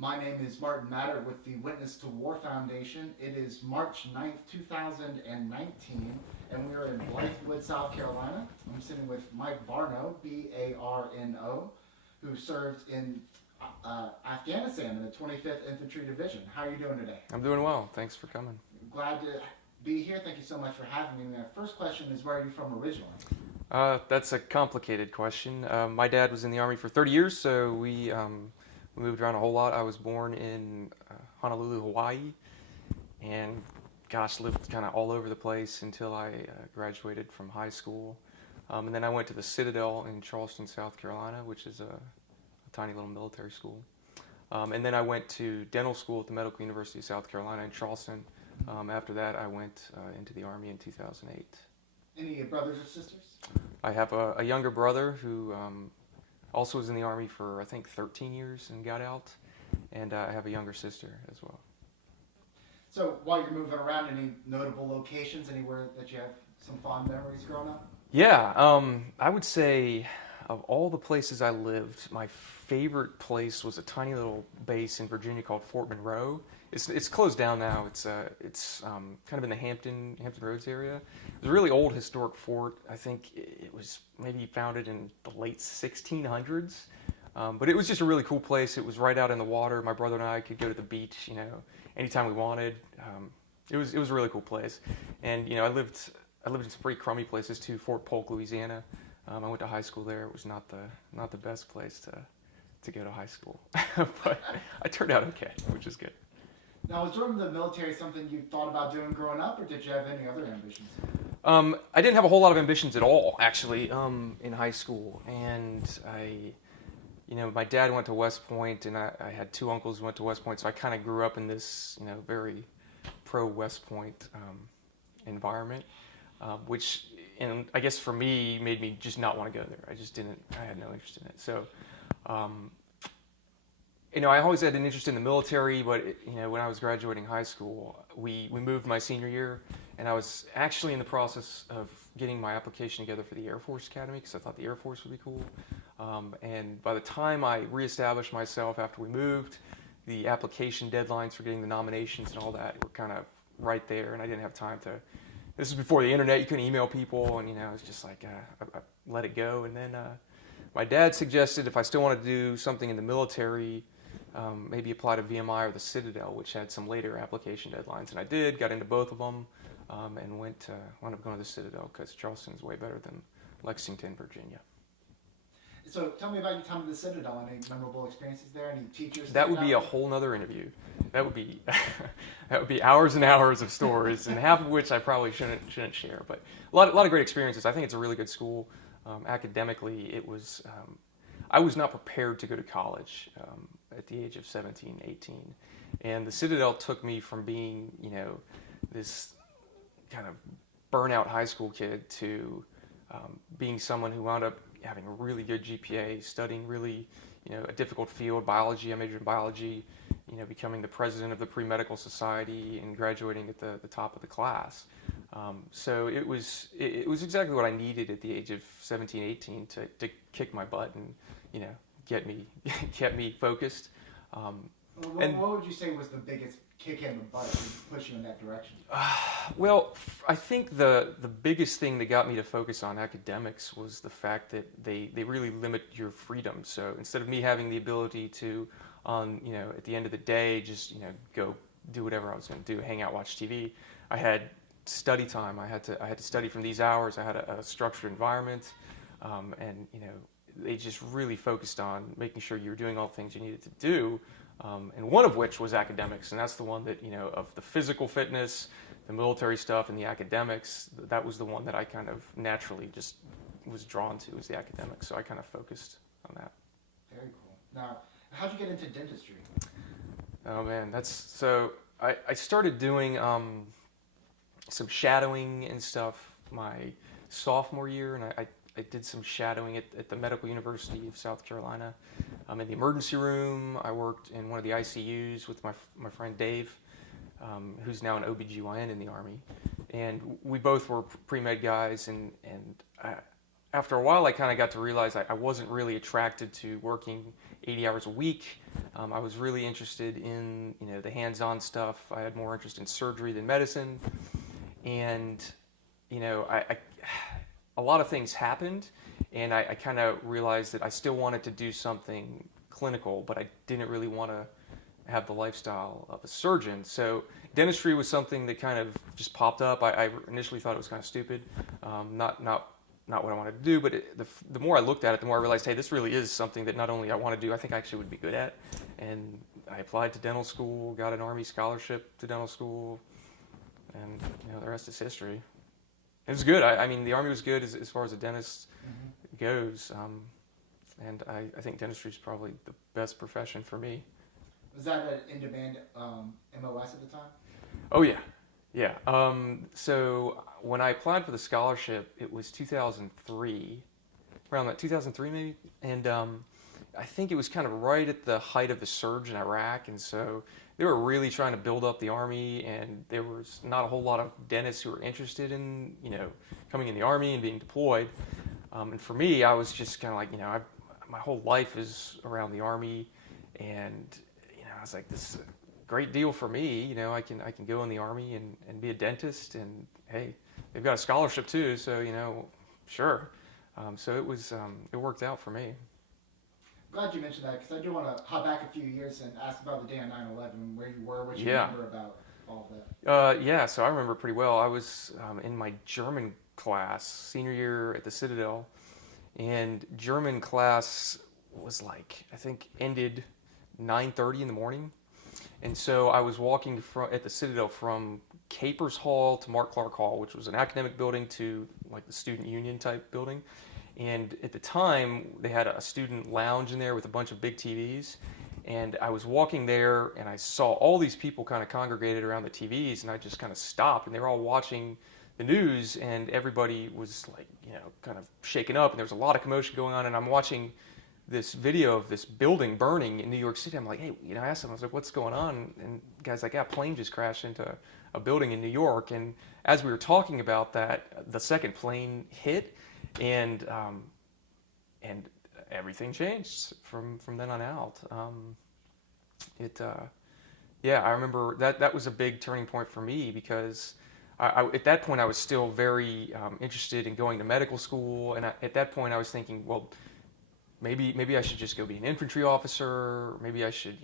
My name is Martin Matter with the Witness to War Foundation. It is March 9th, 2019, and we are in Blythewood, South Carolina. I'm sitting with Mike Barno, B-A-R-N-O, who served in Afghanistan in the 25th Infantry Division. How are you doing today? I'm doing well. Thanks for coming. Glad to be here. Thank you so much for having me. My first question is, where are you from originally? That's a complicated question. My dad was in the Army for 30 years, so we moved around a whole lot. I was born in Honolulu, Hawaii, and lived kind of all over the place until I graduated from high school. And then I went to the Citadel in Charleston, South Carolina, which is a tiny little military school. And then I went to dental school at the Medical University of South Carolina in Charleston. After that, I went into the Army in 2008. Any brothers or sisters? I have a younger brother who also was in the Army for, I think, 13 years and got out. And I have a younger sister as well. So while you're moving around, any notable locations, anywhere that you have some fond memories growing up? Yeah, I would say of all the places I lived, my favorite place was a tiny little base in Virginia called Fort Monroe. It's closed down now. It's kind of in the Hampton Roads area. It was a really old historic fort. I think it was maybe founded in the late 1600s. But it was just a really cool place. It was right out in the water. My brother and I could go to the beach, anytime we wanted. It was a really cool place. And I lived in some pretty crummy places too. Fort Polk, Louisiana. I went to high school there. It was not the best place to go to high school, but I turned out okay, which is good. Now, was joining the military something you thought about doing growing up, or did you have any other ambitions? I didn't have a whole lot of ambitions at all, actually, in high school. And my dad went to West Point, and I had two uncles who went to West Point, so I kind of grew up in this, very pro-West Point environment, which, and I guess for me, made me just not want to go there. I had no interest in it. So, I always had an interest in the military, but when I was graduating high school, we moved my senior year, and I was actually in the process of getting my application together for the Air Force Academy because I thought the Air Force would be cool. And by the time I reestablished myself after we moved, the application deadlines for getting the nominations and all that were kind of right there, and I didn't have time to. This was before the internet. You couldn't email people, and it was just like I let it go. And then my dad suggested if I still wanted to do something in the military, maybe apply to VMI or the Citadel, which had some later application deadlines. And I did, got into both of them, and wound up going to the Citadel because Charleston's way better than Lexington, Virginia. So tell me about your time at the Citadel. Any memorable experiences there? Any teachers? That would be a whole nother interview. That would be that would be hours and hours of stories, and half of which I probably shouldn't share. But a lot of great experiences. I think it's a really good school. Academically, it was. I was not prepared to go to college at the age of 17, 18. And the Citadel took me from being, this kind of burnout high school kid to being someone who wound up having a really good GPA, studying really, a difficult field, biology. I majored in biology, becoming the president of the pre-medical society and graduating at the top of the class. So it was exactly what I needed at the age of 17, 18 to kick my butt and, get me focused. What would you say was the biggest kick in the butt to push you in that direction? Well, I think the biggest thing that got me to focus on academics was the fact that they really limit your freedom. So instead of me having the ability to, at the end of the day, just go do whatever I was going to do, hang out, watch TV, I had study time. I had to study from these hours. I had a structured environment, and they just really focused on making sure you were doing all the things you needed to do, and one of which was academics, and that's the one that of the physical fitness, the military stuff, and the academics. That was the one that I kind of naturally just was drawn to, was the academics. So I kind of focused on that. Very cool. Now, how'd you get into dentistry? Oh man, I started doing some shadowing and stuff my sophomore year, and I did some shadowing at the Medical University of South Carolina. In the emergency room, I worked in one of the ICUs with my friend Dave, who's now an OBGYN in the Army. And we both were pre-med guys, and after a while, I kind of got to realize I wasn't really attracted to working 80 hours a week. I was really interested in, the hands-on stuff. I had more interest in surgery than medicine, and a lot of things happened, and I kind of realized that I still wanted to do something clinical, but I didn't really want to have the lifestyle of a surgeon. So dentistry was something that kind of just popped up. I initially thought it was kind of stupid, not what I wanted to do, but the more I looked at it, the more I realized, hey, this really is something that not only I want to do, I think I actually would be good at. And I applied to dental school, got an Army scholarship to dental school, and the rest is history. It was good. I mean, the Army was good as far as a dentist goes, and I think dentistry is probably the best profession for me. Was that an in-demand MOS at the time? Oh yeah, yeah. So when I applied for the scholarship, it was 2003, around that 2003 maybe, and I think it was kind of right at the height of the surge in Iraq, and so they were really trying to build up the Army, and there was not a whole lot of dentists who were interested in coming in the Army and being deployed. And for me, I was just kind of like my whole life is around the Army, and I was like, this is a great deal for me. I can go in the Army and be a dentist, and hey, they've got a scholarship too, so sure. So it worked out for me. Glad you mentioned that, because I do want to hop back a few years and ask about the day on 9/11, where you were, what you remember about all of that. Yeah, so I remember pretty well. I was in my German class, senior year at the Citadel, and German class was I think ended 9:30 in the morning. And so I was walking at the Citadel from Capers Hall to Mark Clark Hall, which was an academic building, to the student union type building. And at the time, they had a student lounge in there with a bunch of big TVs. And I was walking there, and I saw all these people kind of congregated around the TVs, and I just kind of stopped, and they were all watching the news, and everybody was kind of shaken up, and there was a lot of commotion going on, and I'm watching this video of this building burning in New York City. I'm like, hey, I asked him, I was like, what's going on? And the guy's like, yeah, a plane just crashed into a building in New York. And as we were talking about that, the second plane hit, and everything changed from then on out. I remember that was a big turning point for me, because I at that point I was still very interested in going to medical school, and at that point I was thinking, well, maybe I should just go be an infantry officer. Maybe I should,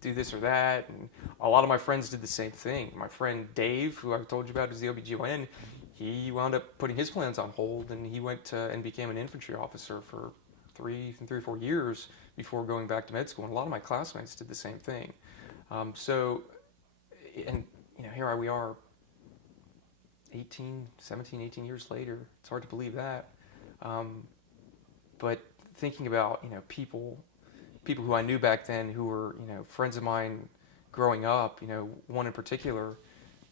do this or that. And a lot of my friends did the same thing. My friend Dave, who I've told you about, is the OBGYN. He wound up putting his plans on hold, and he went and became an infantry officer for 3 or 4 years before going back to med school. And a lot of my classmates did the same thing. Here we are 17, 18 years later. It's hard to believe that. But thinking about people who I knew back then, who were friends of mine growing up, one in particular,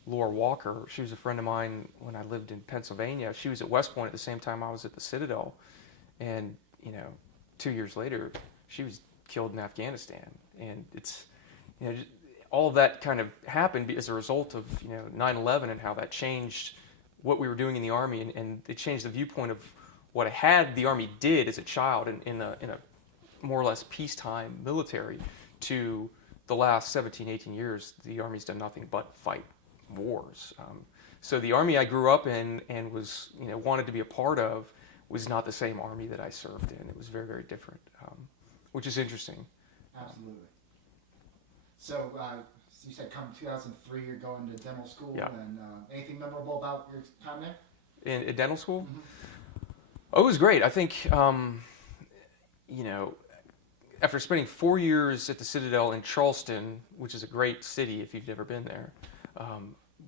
Laura Walker. She was a friend of mine when I lived in Pennsylvania. She was at West Point at the same time I was at the Citadel, and 2 years later she was killed in Afghanistan. And it's all of that kind of happened as a result of 9/11 and how that changed what we were doing in the Army, and it changed the viewpoint of what I had the Army did as a child in a more or less peacetime military, to the last 17, 18 years, the Army's done nothing but fight wars. So the Army I grew up in and was wanted to be a part of was not the same Army that I served in. It was very, very different, which is interesting. Absolutely. So you said come 2003, you're going to dental school, Yeah. and anything memorable about your time there? In dental school? Mm-hmm. Oh, it was great. I think, after spending 4 years at the Citadel in Charleston, which is a great city if you've never been there,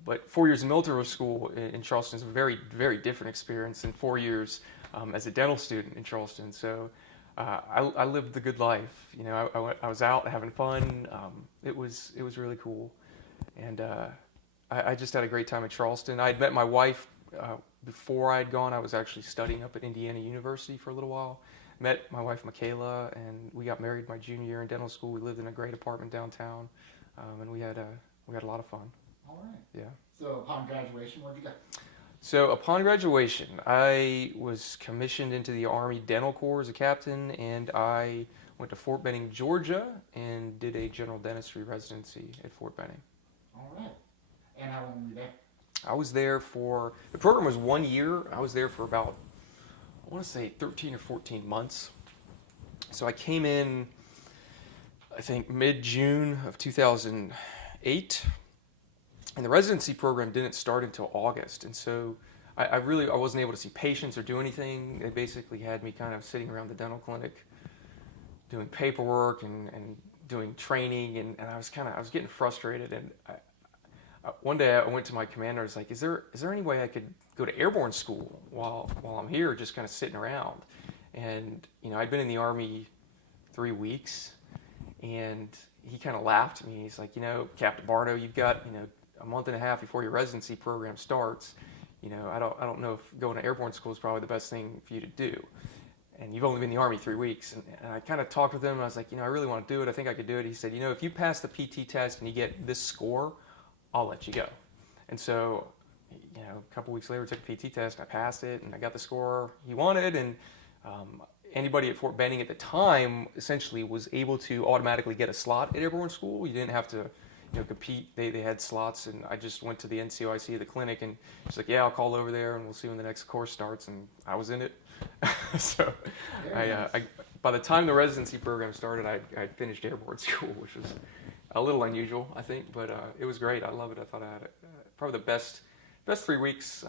but 4 years in military school in Charleston is a very, very different experience than 4 years as a dental student in Charleston. So I lived the good life. I was out having fun. It was really cool, and I just had a great time at Charleston. I had met my wife before I had gone. I was actually studying up at Indiana University for a little while. Met my wife Michaela, and we got married my junior year in dental school. We lived in a great apartment downtown, and we had a lot of fun. All right. Yeah. So upon graduation, where'd you go? So upon graduation, I was commissioned into the Army Dental Corps as a captain, and I went to Fort Benning, Georgia, and did a general dentistry residency at Fort Benning. All right. And how long were you there? I was there for, the program was 1 year. I was there for about, I want to say 13 or 14 months. So I came in, I think, mid-June of 2008. And the residency program didn't start until August. And so I wasn't able to see patients or do anything. They basically had me kind of sitting around the dental clinic doing paperwork and doing training. And I was getting frustrated. And one day I went to my commander. I was like, is there any way I could go to airborne school while I'm here, just kind of sitting around? And, I'd been in the Army 3 weeks, and he kind of laughed at me. He's like, Captain Barno, you've got, a month and a half before your residency program starts. I don't know if going to airborne school is probably the best thing for you to do. And you've only been in the Army 3 weeks. And I kind of talked with him, and I was like, I really want to do it. I think I could do it. He said, if you pass the PT test and you get this score, I'll let you go. And so, a couple weeks later, I took a PT test, and I passed it, and I got the score he wanted. And anybody at Fort Benning at the time essentially was able to automatically get a slot at airborne school. You didn't have to compete. They had slots, and I just went to the NCOIC of the clinic, and she's like, yeah, I'll call over there, and we'll see when the next course starts, and I was in it. So by the time the residency program started, I finished airborne school, which was a little unusual, I think, but it was great. I love it. I thought I had probably the best 3 weeks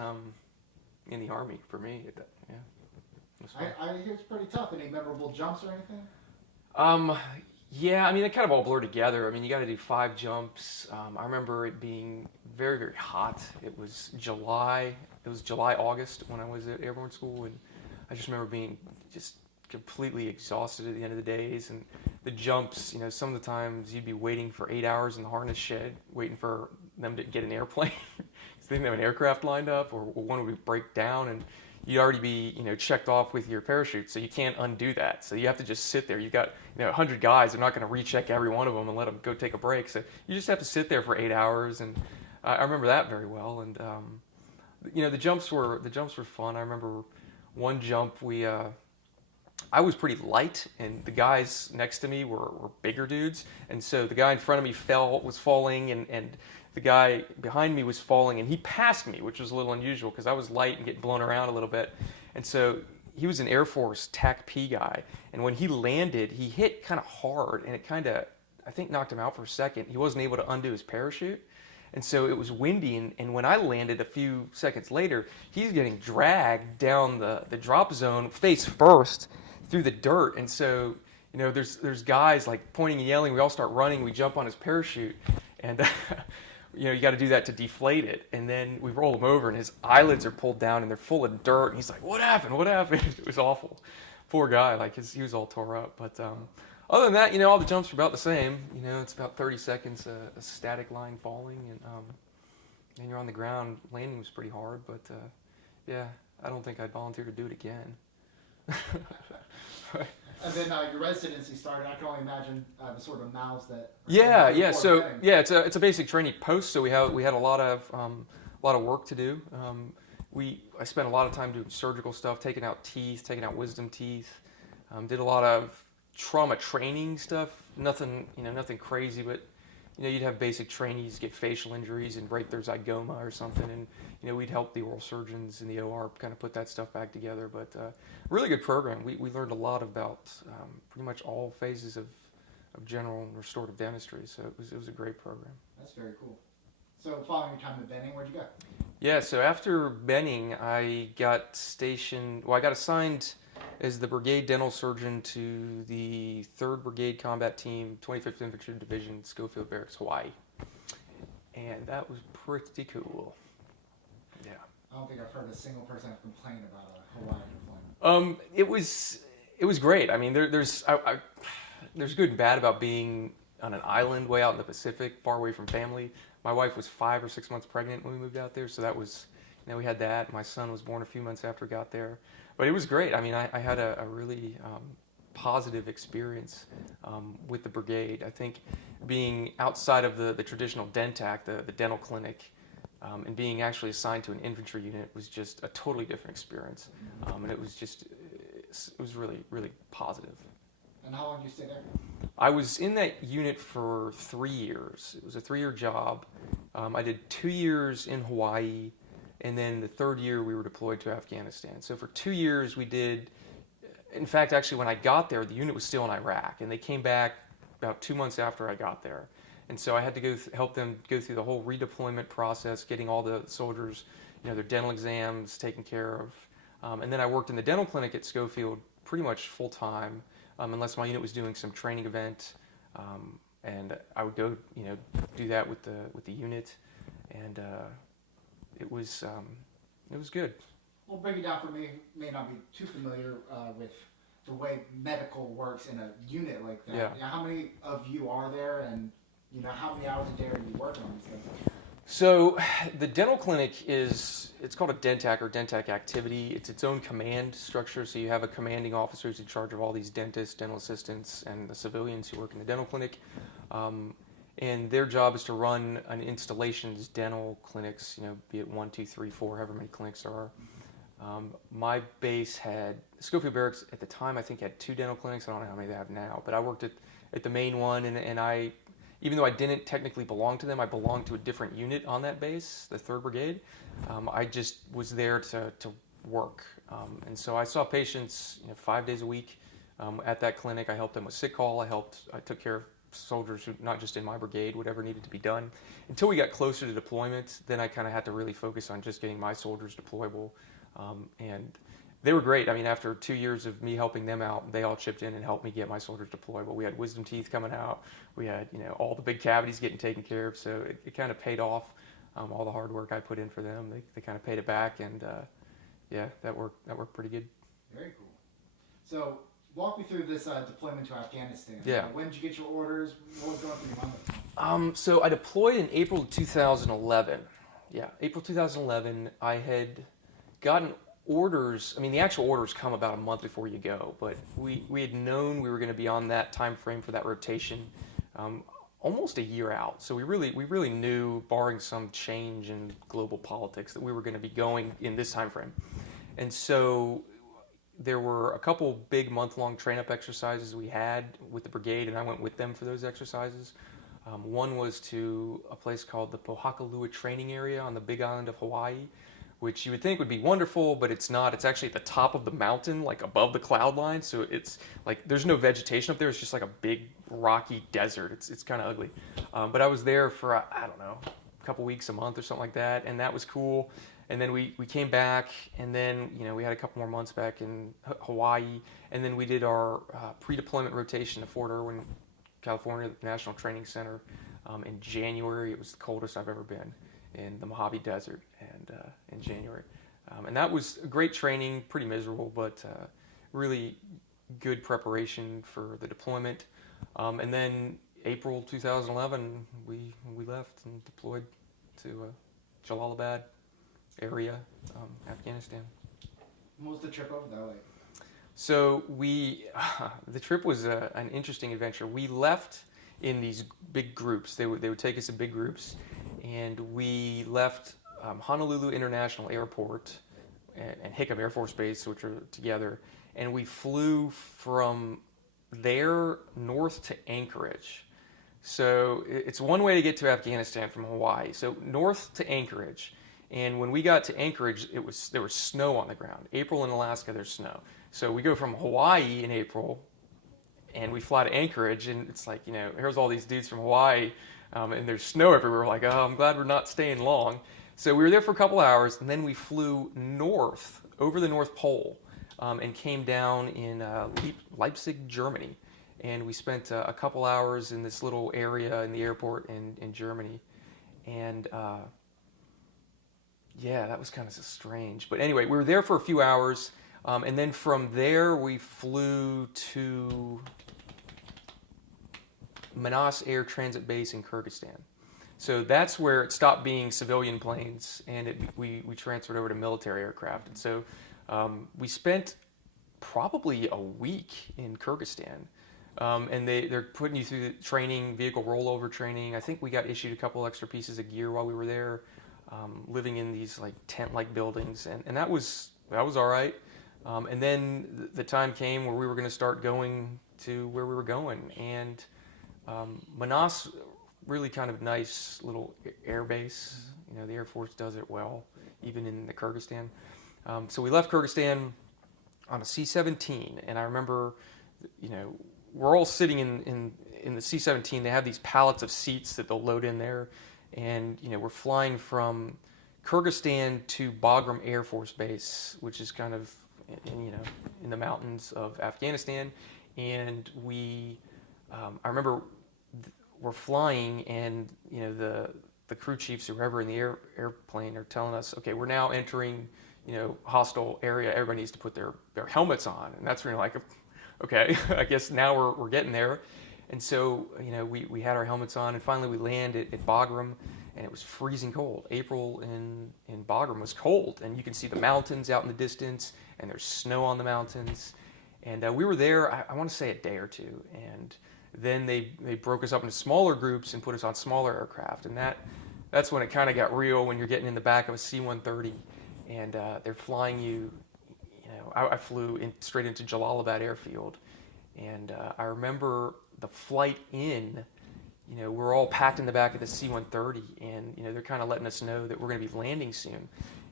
in the Army for me. Yeah, it was fun. I hear it's pretty tough. Any memorable jumps or anything? Yeah, I mean, they kind of all blur together. I mean, you got to do 5 jumps. I remember it being very, very hot. It was July, August when I was at airborne school, and I just remember being just completely exhausted at the end of the days. And the jumps, some of the times you'd be waiting for 8 hours in the harness shed, waiting for them to get an airplane. So they didn't have an aircraft lined up, or one would break down, and you'd already be, checked off with your parachute, so you can't undo that. So you have to just sit there. You've got, 100 guys. They're not going to recheck every one of them and let them go take a break. So you just have to sit there for 8 hours, and I remember that very well. And the jumps were fun. I remember one jump I was pretty light, and the guys next to me were bigger dudes, and so the guy in front of me was falling, and the guy behind me was falling, and he passed me, which was a little unusual because I was light and getting blown around a little bit. And so he was an Air Force TAC P guy, and when he landed, he hit kind of hard, and it kind of, I think, knocked him out for a second. He wasn't able to undo his parachute, and so it was windy, and when I landed a few seconds later, he's getting dragged down the drop zone face first through the dirt. And so, there's guys like pointing and yelling. We all start running. We jump on his parachute, and you got to do that to deflate it. And then we roll him over, and his eyelids are pulled down, and they're full of dirt. And he's like, "What happened? What happened?" It was awful. Poor guy. Like he was all tore up. But other than that, all the jumps are about the same. It's about 30 seconds a static line falling, and you're on the ground. Landing was pretty hard, but yeah, I don't think I'd volunteer to do it again. And then your residency started. I can only imagine the sort of mouths that. Yeah. So it's a basic training post. So we had a lot of work to do. I spent a lot of time doing surgical stuff, taking out teeth, taking out wisdom teeth. Did a lot of trauma training stuff. Nothing crazy, but you'd have basic trainees get facial injuries and break their zygoma or something, and we'd help the oral surgeons in the OR kind of put that stuff back together. But really good program. We learned a lot about pretty much all phases of general and restorative dentistry. So it was a great program. That's very cool. So following your time at Benning, where'd you go? Yeah. So after Benning, I got assigned as the brigade dental surgeon to the 3rd Brigade Combat Team, 25th Infantry Division, Schofield Barracks, Hawaii. And that was pretty cool. Yeah. I don't think I've heard a single person complain about a Hawaii deployment. It was great. I mean, there's good and bad about being on an island way out in the Pacific, far away from family. My wife was 5 or 6 months pregnant when we moved out there, so that was, we had that. My son was born a few months after we got there. But it was great. I mean, I had a really positive experience with the brigade. I think being outside of the traditional DENTAC, the dental clinic, and being actually assigned to an infantry unit was just a totally different experience. And it was really, really positive. And how long did you stay there? I was in that unit for 3 years. It was a 3-year job. I did 2 years in Hawaii, and then the third year we were deployed to Afghanistan. So for 2 years we did, in fact, actually when I got there, the unit was still in Iraq, and they came back about 2 months after I got there. And so I had to help them go through the whole redeployment process, getting all the soldiers, their dental exams taken care of. And then I worked in the dental clinic at Schofield pretty much full time, unless my unit was doing some training event. And I would go, do that with the unit, and it was good. Well, break it down for me. May not be too familiar with the way medical works in a unit like that. Yeah. How many of you are there, and how many hours a day are you working on these things? So the dental clinic it's called a DENTAC or DENTAC activity. It's its own command structure. So you have a commanding officer who's in charge of all these dentists, dental assistants, and the civilians who work in the dental clinic. And their job is to run an installations dental clinics, be it 1, 2, 3, 4, however many clinics there are. My base had, Schofield Barracks at the time I think had 2 dental clinics. I don't know how many they have now, but I worked at the main one, and I, even though I didn't technically belong to them, I belonged to a different unit on that base, the 3rd Brigade. I just was there to work. And so I saw patients 5 days a week at that clinic. I helped them with sick call. I took care of soldiers who, not just in my brigade, whatever needed to be done. Until we got closer to deployment, then I kind of had to really focus on just getting my soldiers deployable. And they were great. I mean, after 2 years of me helping them out, they all chipped in and helped me get my soldiers deployable. We had wisdom teeth coming out. We had, all the big cavities getting taken care of. So it kind of paid off. All the hard work I put in for them, they kind of paid it back. And yeah, that worked pretty good. Very cool. So walk me through this deployment to Afghanistan. Yeah. When did you get your orders? What was going through your mind? So I deployed in April 2011. Yeah, April 2011. I had gotten orders. I mean, the actual orders come about a month before you go, but we had known we were going to be on that time frame for that rotation almost a year out. So we really knew, barring some change in global politics, that we were going to be going in this time frame. And so there were a couple big month-long train-up exercises we had with the brigade, and I went with them for those exercises. One was to a place called the Pohakalua Training Area on the Big Island of Hawaii, which you would think would be wonderful, but it's not. It's actually at the top of the mountain, like above the cloud line. So it's like there's no vegetation up there. It's just like a big rocky desert. It's kind of ugly. But I was there for, I don't know, a couple weeks, a month or something like that, and that was cool. And then we came back, and then we had a couple more months back in Hawaii, and then we did our pre-deployment rotation to Fort Irwin, California, the National Training Center, in January. It was the coldest I've ever been in the Mojave Desert, and in January. And that was great training, pretty miserable, but really good preparation for the deployment. And then April 2011, we left and deployed to Jalalabad area, Afghanistan. What was the trip over there like? So the trip was an interesting adventure. We left in these big groups. They would take us in big groups, and we left Honolulu International Airport and Hickam Air Force Base, which are together, and we flew from there north to Anchorage. So it's one way to get to Afghanistan from Hawaii. So north to Anchorage, and when we got to Anchorage, there was snow on the ground. April in Alaska, there's snow. So we go from Hawaii in April, and we fly to Anchorage, and it's like, here's all these dudes from Hawaii, and there's snow everywhere. We're like, oh, I'm glad we're not staying long. So we were there for a couple hours, and then we flew north, over the North Pole, and came down in Leipzig, Germany. And we spent a couple hours in this little area in the airport in Germany. And yeah, that was kind of strange. But anyway, we were there for a few hours. And then from there, we flew to Manas Air Transit Base in Kyrgyzstan. So that's where it stopped being civilian planes, and we transferred over to military aircraft. And so we spent probably a week in Kyrgyzstan. And they're putting you through the training, vehicle rollover training. I think we got issued a couple extra pieces of gear while we were there. living in these like tent-like buildings, and that was all right. And then the time came where we were going to start going to where we were going, and Manas, really kind of nice little air base. You know, the Air Force does it well, even in the Kyrgyzstan. So we left Kyrgyzstan on a C-17, and I remember, you know, we're all sitting in the C-17. They have these pallets of seats that they'll load in there, and you know, we're flying from Kyrgyzstan to Bagram Air Force Base, which is kind of in the mountains of Afghanistan, and I remember we're flying, and you know, the crew chiefs or whoever in the airplane are telling us, okay, we're now entering, you know, hostile area. Everybody needs to put their helmets on, and that's when you're like, okay, I guess now we're getting there. And so, you know, we had our helmets on, and finally we landed at Bagram, and it was freezing cold. April in Bagram was cold, and you can see the mountains out in the distance, and there's snow on the mountains. And we were there, I want to say a day or two, and then they broke us up into smaller groups and put us on smaller aircraft, and that's when it kind of got real, when you're getting in the back of a C-130, and they're flying you. You know, I flew straight into Jalalabad airfield, and I remember the flight in. You know, we're all packed in the back of the C-130, and you know, they're kind of letting us know that we're going to be landing soon.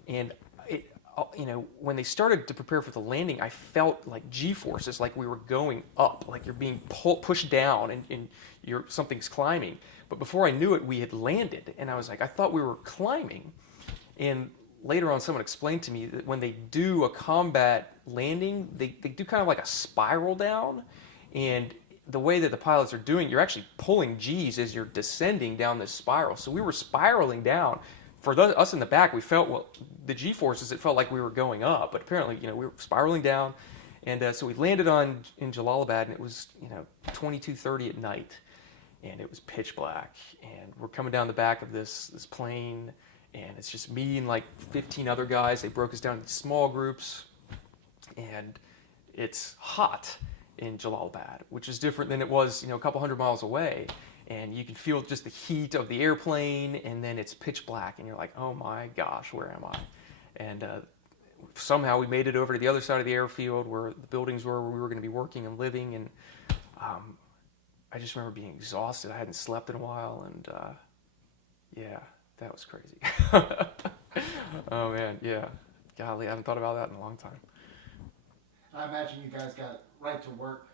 And you know, when they started to prepare for the landing, I felt like G-forces, like we were going up, like you're being pushed down, and something's climbing. But before I knew it, we had landed, and I was like, I thought we were climbing. And later on, someone explained to me that when they do a combat landing, they do kind of like a spiral down, and the way that the pilots are doing, you're actually pulling G's as you're descending down this spiral. So we were spiraling down. For us in the back, we felt, well, the G-forces, it felt like we were going up, but apparently, you know, we were spiraling down. And so we landed in Jalalabad, and it was, you know, 22:30 at night, and it was pitch black. And we're coming down the back of this plane, and it's just me and like 15 other guys. They broke us down into small groups, and it's hot in Jalalabad, which is different than it was, you know, a couple hundred miles away. And you can feel just the heat of the airplane, and then it's pitch black, and you're like, oh my gosh, where am I? And somehow we made it over to the other side of the airfield where the buildings were, where we were going to be working and living. And I just remember being exhausted. I hadn't slept in a while, and yeah, that was crazy. Oh man, yeah. Golly, I haven't thought about that in a long time. I imagine you guys got right to work,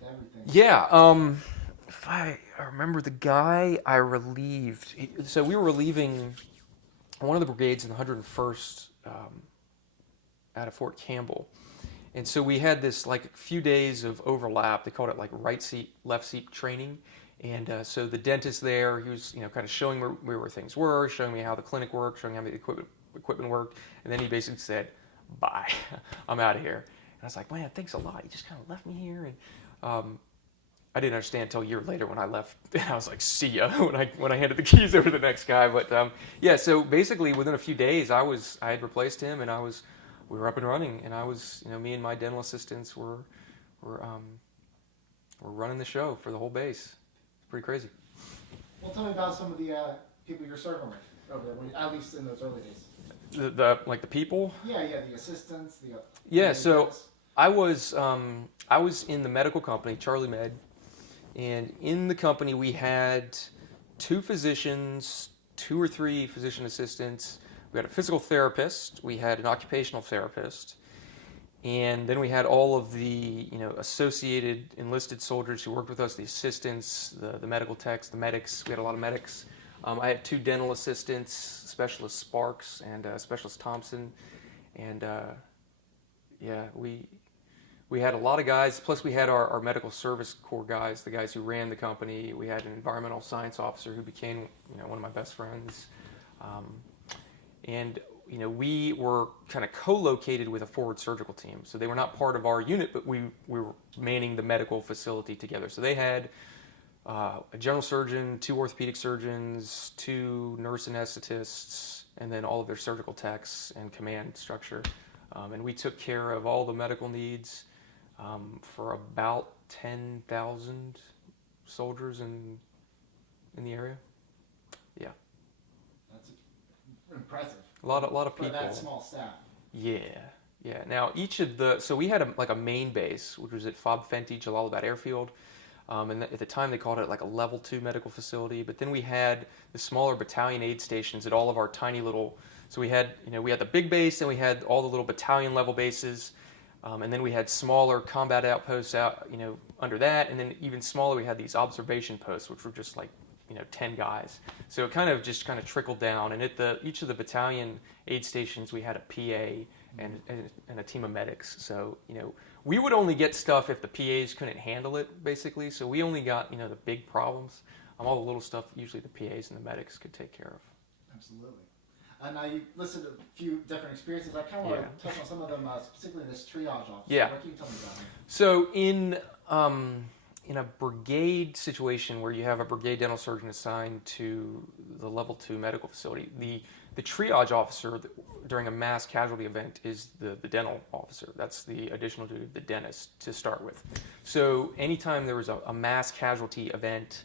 everything. Yeah, if I remember the guy I relieved, so we were relieving one of the brigades in the 101st out of Fort Campbell. And so we had this like a few days of overlap. They called it like right seat, left seat training. And so the dentist there, he was, you know, kind of showing me where things were, showing me how the clinic worked, showing me how the equipment worked. And then he basically said, bye, I'm out of here. And I was like, man, thanks a lot. You just kind of left me here. And I didn't understand until a year later when I left. I was like, see ya, when I handed the keys over to the next guy. But yeah, so basically within a few days, I had replaced him, and we were up and running. And I was, you know, me and my dental assistants were running the show for the whole base. It's pretty crazy. Well, tell me about some of the people you're serving with over there, at least in those early days. The people. Yeah, the assistants. Yeah, so I was in the medical company, Charlie Med. And in the company, we had 2 physicians, 2 or 3 physician assistants. We had a physical therapist. We had an occupational therapist. And then we had all of the, you know, associated enlisted soldiers who worked with us, the assistants, the medical techs, the medics. We had a lot of medics. I had 2 dental assistants, Specialist Sparks and Specialist Thompson. And yeah, we had a lot of guys, plus we had our medical service corps guys, the guys who ran the company. We had an environmental science officer who became, you know, one of my best friends. And, you know, we were kind of co-located with a forward surgical team. So they were not part of our unit, but we were manning the medical facility together. So they had a general surgeon, 2 orthopedic surgeons, 2 nurse anesthetists, and then all of their surgical techs and command structure. And we took care of all the medical needs for about 10,000 soldiers in the area. Yeah. That's Impressive. A lot of For people. that small staff. Yeah, yeah. Now each of the so we had like a main base, which was at Fob Fenty Jalalabad Airfield, and at the time they called it like a level 2 medical facility. But then we had the smaller battalion aid stations at all of our tiny little. So we had we had the big base, and we had all the little battalion level bases, and then we had smaller combat outposts out under that, and then even smaller we had these observation posts, which were just like 10 guys. So it kind of trickled down, and at each of the battalion aid stations we had a PA and a team of medics. So we would only get stuff if the PAs couldn't handle it, basically. So we only got the big problems. All the little stuff usually the PAs and the medics could take care of. Absolutely. Now you listed a few different experiences. I kind of want to touch on some of them, specifically this triage officer. Yeah. What can you tell me about him? So in a brigade situation where you have a brigade dental surgeon assigned to the level 2 medical facility, the triage officer during a mass casualty event is the dental officer. That's the additional duty of the dentist to start with. So anytime there was a mass casualty event,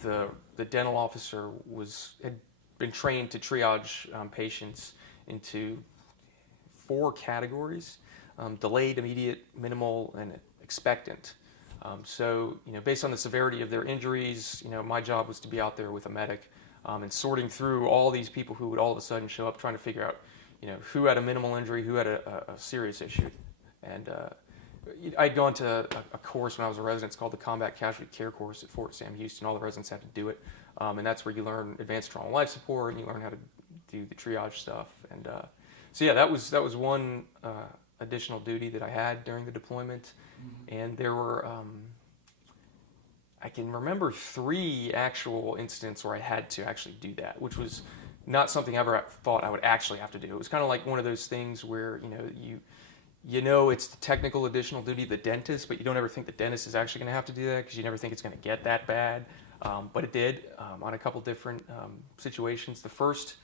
the dental officer had been trained to triage patients into 4 categories: delayed, immediate, minimal, and expectant. So based on the severity of their injuries, my job was to be out there with a medic and sorting through all these people who would all of a sudden show up, trying to figure out who had a minimal injury, who had a serious issue. And I'd gone to a course when I was a resident. It's called the Combat Casualty Care Course at Fort Sam Houston. All the residents have to do it, and that's where you learn advanced trauma life support, and you learn how to do the triage stuff. And so yeah, that was one additional duty that I had during the deployment. And there were, I can remember 3 actual incidents where I had to actually do that, which was not something I ever thought I would actually have to do. It was kind of like one of those things where, it's the technical additional duty of the dentist, but you don't ever think the dentist is actually going to have to do that because you never think it's going to get that bad. But it did on a couple different situations. The first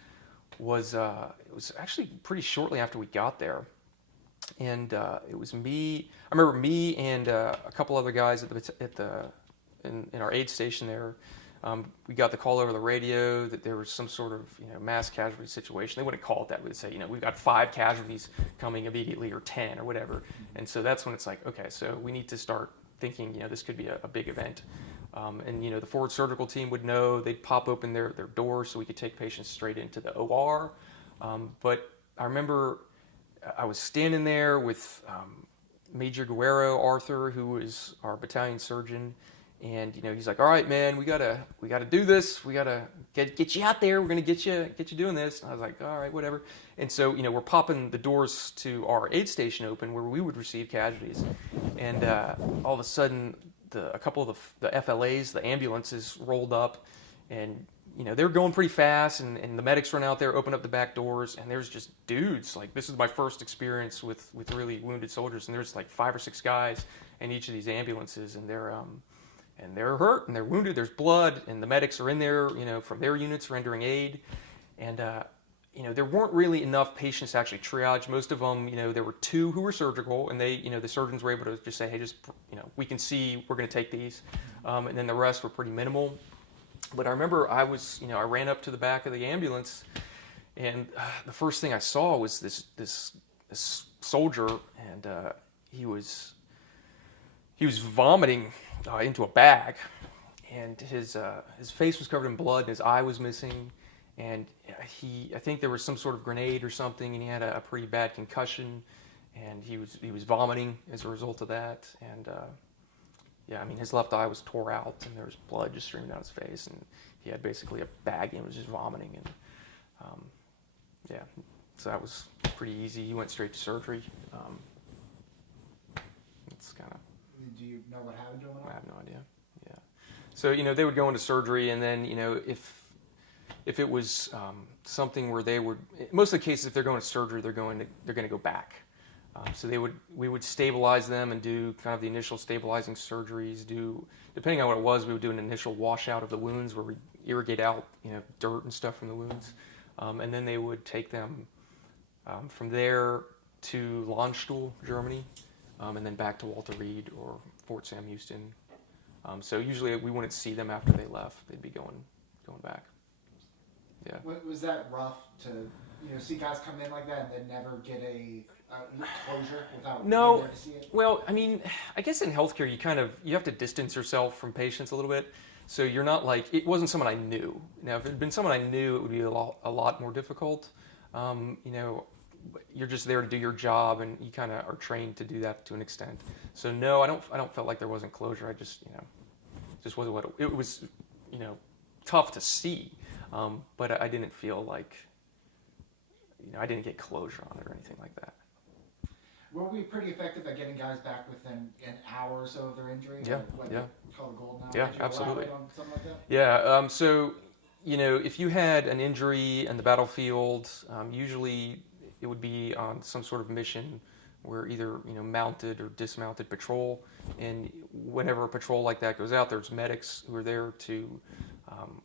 was, it was actually pretty shortly after we got there. And it was me. I remember me and a couple other guys in our aid station there. We got the call over the radio that there was some sort of mass casualty situation. They wouldn't call it that. We'd say we've got 5 casualties coming immediately, or 10, or whatever. And so that's when it's like, okay, so we need to start thinking this could be a big event. And the forward surgical team would know. They'd pop open their doors so we could take patients straight into the OR. But I remember I was standing there with Major Guerrero Arthur, who was our battalion surgeon, and he's like, "All right, man, we gotta do this. We gotta get you out there. We're gonna get you doing this." And I was like, "All right, whatever." And so we're popping the doors to our aid station open where we would receive casualties, and all of a sudden a couple of the FLAs, the ambulances, rolled up, and they were going pretty fast, and the medics run out there, open up the back doors, and there's just dudes. Like, this is my first experience with really wounded soldiers, and there's like 5 or 6 guys in each of these ambulances, and they're hurt and they're wounded. There's blood, and the medics are in there, from their units rendering aid, and there weren't really enough patients to actually triage. Most of them, there were 2 who were surgical, and they, the surgeons were able to just say, hey, we can see, we're going to take these, and then the rest were pretty minimal. But I remember I ran up to the back of the ambulance, and the first thing I saw was this soldier, and he was vomiting into a bag, and his face was covered in blood, and his eye was missing, and I think there was some sort of grenade or something, and he had a pretty bad concussion, and he was vomiting as a result of that, and his left eye was tore out, and there was blood just streaming down his face, and he had basically a bag and was just vomiting, and so that was pretty easy. He went straight to surgery. It's kind of. Do you know what happened to him? I have no idea. Yeah. So they would go into surgery, and then if it was something where most of the cases, if they're going to surgery, they're going to go back. So we would stabilize them and do kind of the initial stabilizing surgeries. Depending on what it was, we would do an initial washout of the wounds where we irrigate out dirt and stuff from the wounds, and then they would take them from there to Landstuhl, Germany, and then back to Walter Reed or Fort Sam Houston. So usually we wouldn't see them after they left; they'd be going back. Yeah. Was that rough to, see guys come in like that and then never get a closure without No. being there to see it? Well, I mean, I guess in healthcare you have to distance yourself from patients a little bit. So you're not like, it wasn't someone I knew. Now, if it had been someone I knew, it would be a lot more difficult. You're just there to do your job, and you kind of are trained to do that to an extent. So no, I don't feel like there wasn't closure. I just wasn't what it was. Tough to see, but I didn't feel like I didn't get closure on it or anything like that. Were we pretty effective at getting guys back within an hour or so of their injury? Yeah, yeah. We call it gold now. Yeah, Did you absolutely. elaborate on something like that? Yeah. So, if you had an injury in the battlefield, usually it would be on some sort of mission where either mounted or dismounted patrol. And whenever a patrol like that goes out, there's medics who are there to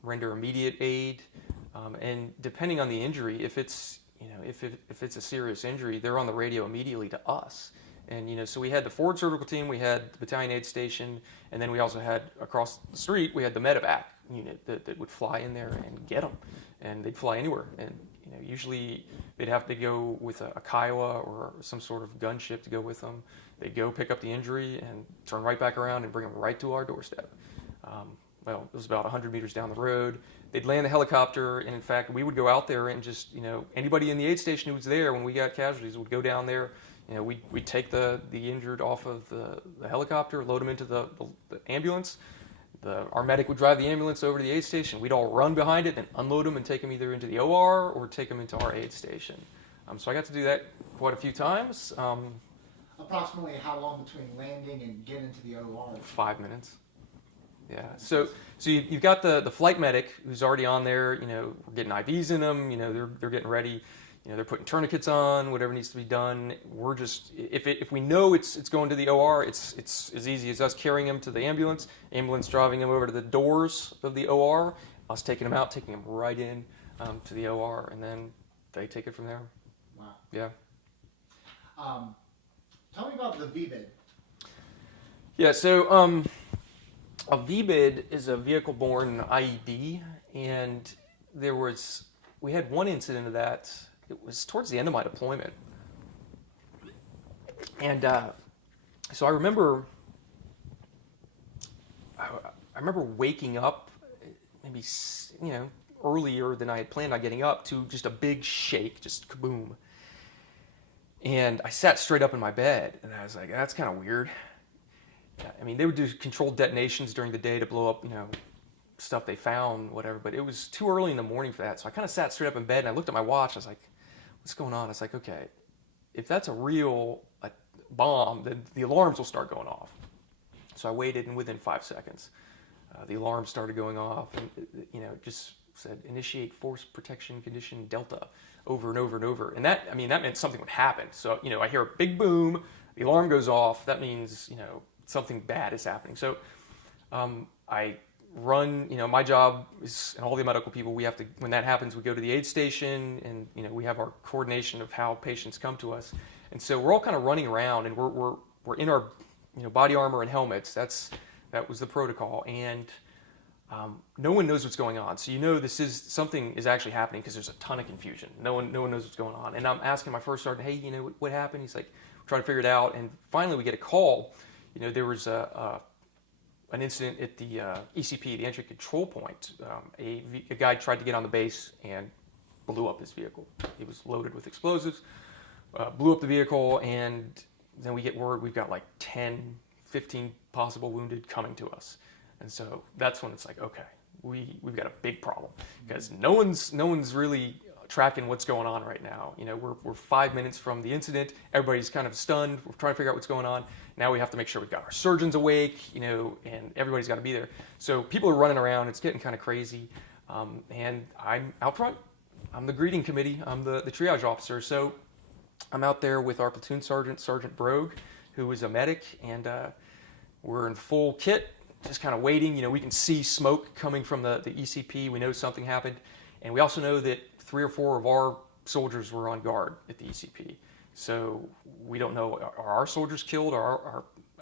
render immediate aid. And depending on the injury, if it's if it's a serious injury, they're on the radio immediately to us. And so we had the forward surgical team, we had the battalion aid station, and then we also had across the street we had the medevac unit that would fly in there and get them, and they'd fly anywhere. And usually they'd have to go with a Kiowa or some sort of gunship to go with them. They'd go pick up the injury and turn right back around and bring them right to our doorstep. Well, it was about 100 meters down the road. They'd land the helicopter, and in fact, we would go out there and just, anybody in the aid station who was there when we got casualties would go down there. We'd take the injured off of the helicopter, load them into the ambulance. Our medic would drive the ambulance over to the aid station. We'd all run behind it and unload them and take them either into the OR or take them into our aid station. So I got to do that quite a few times. Approximately how long between landing and getting to the OR? 5 minutes. Yeah. So you've got the flight medic who's already on there. We're getting IVs in them. They're getting ready. They're putting tourniquets on, whatever needs to be done. We're just, if we know it's going to the OR, it's as easy as us carrying him to the ambulance driving him over to the doors of the OR, us taking him out, taking him right in to the OR, and then they take it from there. Wow. Yeah. Tell me about the VBID. Yeah, so a VBID is a vehicle-borne IED, and we had one incident of that. It was towards the end of my deployment. And so I remember waking up maybe, earlier than I had planned on getting up to just a big shake, just kaboom. And I sat straight up in my bed, and I was like, that's kind of weird. I mean, they would do controlled detonations during the day to blow up, stuff they found, whatever, but it was too early in the morning for that. So I kind of sat straight up in bed, and I looked at my watch. I was like, what's going on? I was like, okay, if that's a real bomb, then the alarms will start going off. So I waited, and within 5 seconds, the alarm started going off, and it just said initiate force protection condition Delta over and over and over. And that meant something would happen. So, I hear a big boom, the alarm goes off. That means, something bad is happening. So I run, my job is, and all the medical people, we have to, when that happens, we go to the aid station, and, we have our coordination of how patients come to us. And so we're all kind of running around, and we're in our, body armor and helmets. That was the protocol. And no one knows what's going on. So something is actually happening because there's a ton of confusion. No one knows what's going on. And I'm asking my first sergeant, hey, what happened? He's like, trying to figure it out. And finally we get a call. There was an incident at the ECP, the entry control point. A guy tried to get on the base and blew up his vehicle. He was loaded with explosives, blew up the vehicle, and then we get word we've got like 10, 15 possible wounded coming to us. And so that's when it's like, okay, we've got a big problem because no one's really tracking what's going on right now. We're 5 minutes from the incident. Everybody's kind of stunned. We're trying to figure out what's going on. Now we have to make sure we've got our surgeons awake, and everybody's got to be there. So people are running around. It's getting kind of crazy. And I'm out front. I'm the greeting committee. I'm the triage officer. So I'm out there with our platoon sergeant, Sergeant Brogue, who is a medic, and we're in full kit, just kind of waiting. We can see smoke coming from the ECP. We know something happened. And we also know that 3 or 4 of our soldiers were on guard at the ECP. So we don't know, are our soldiers killed?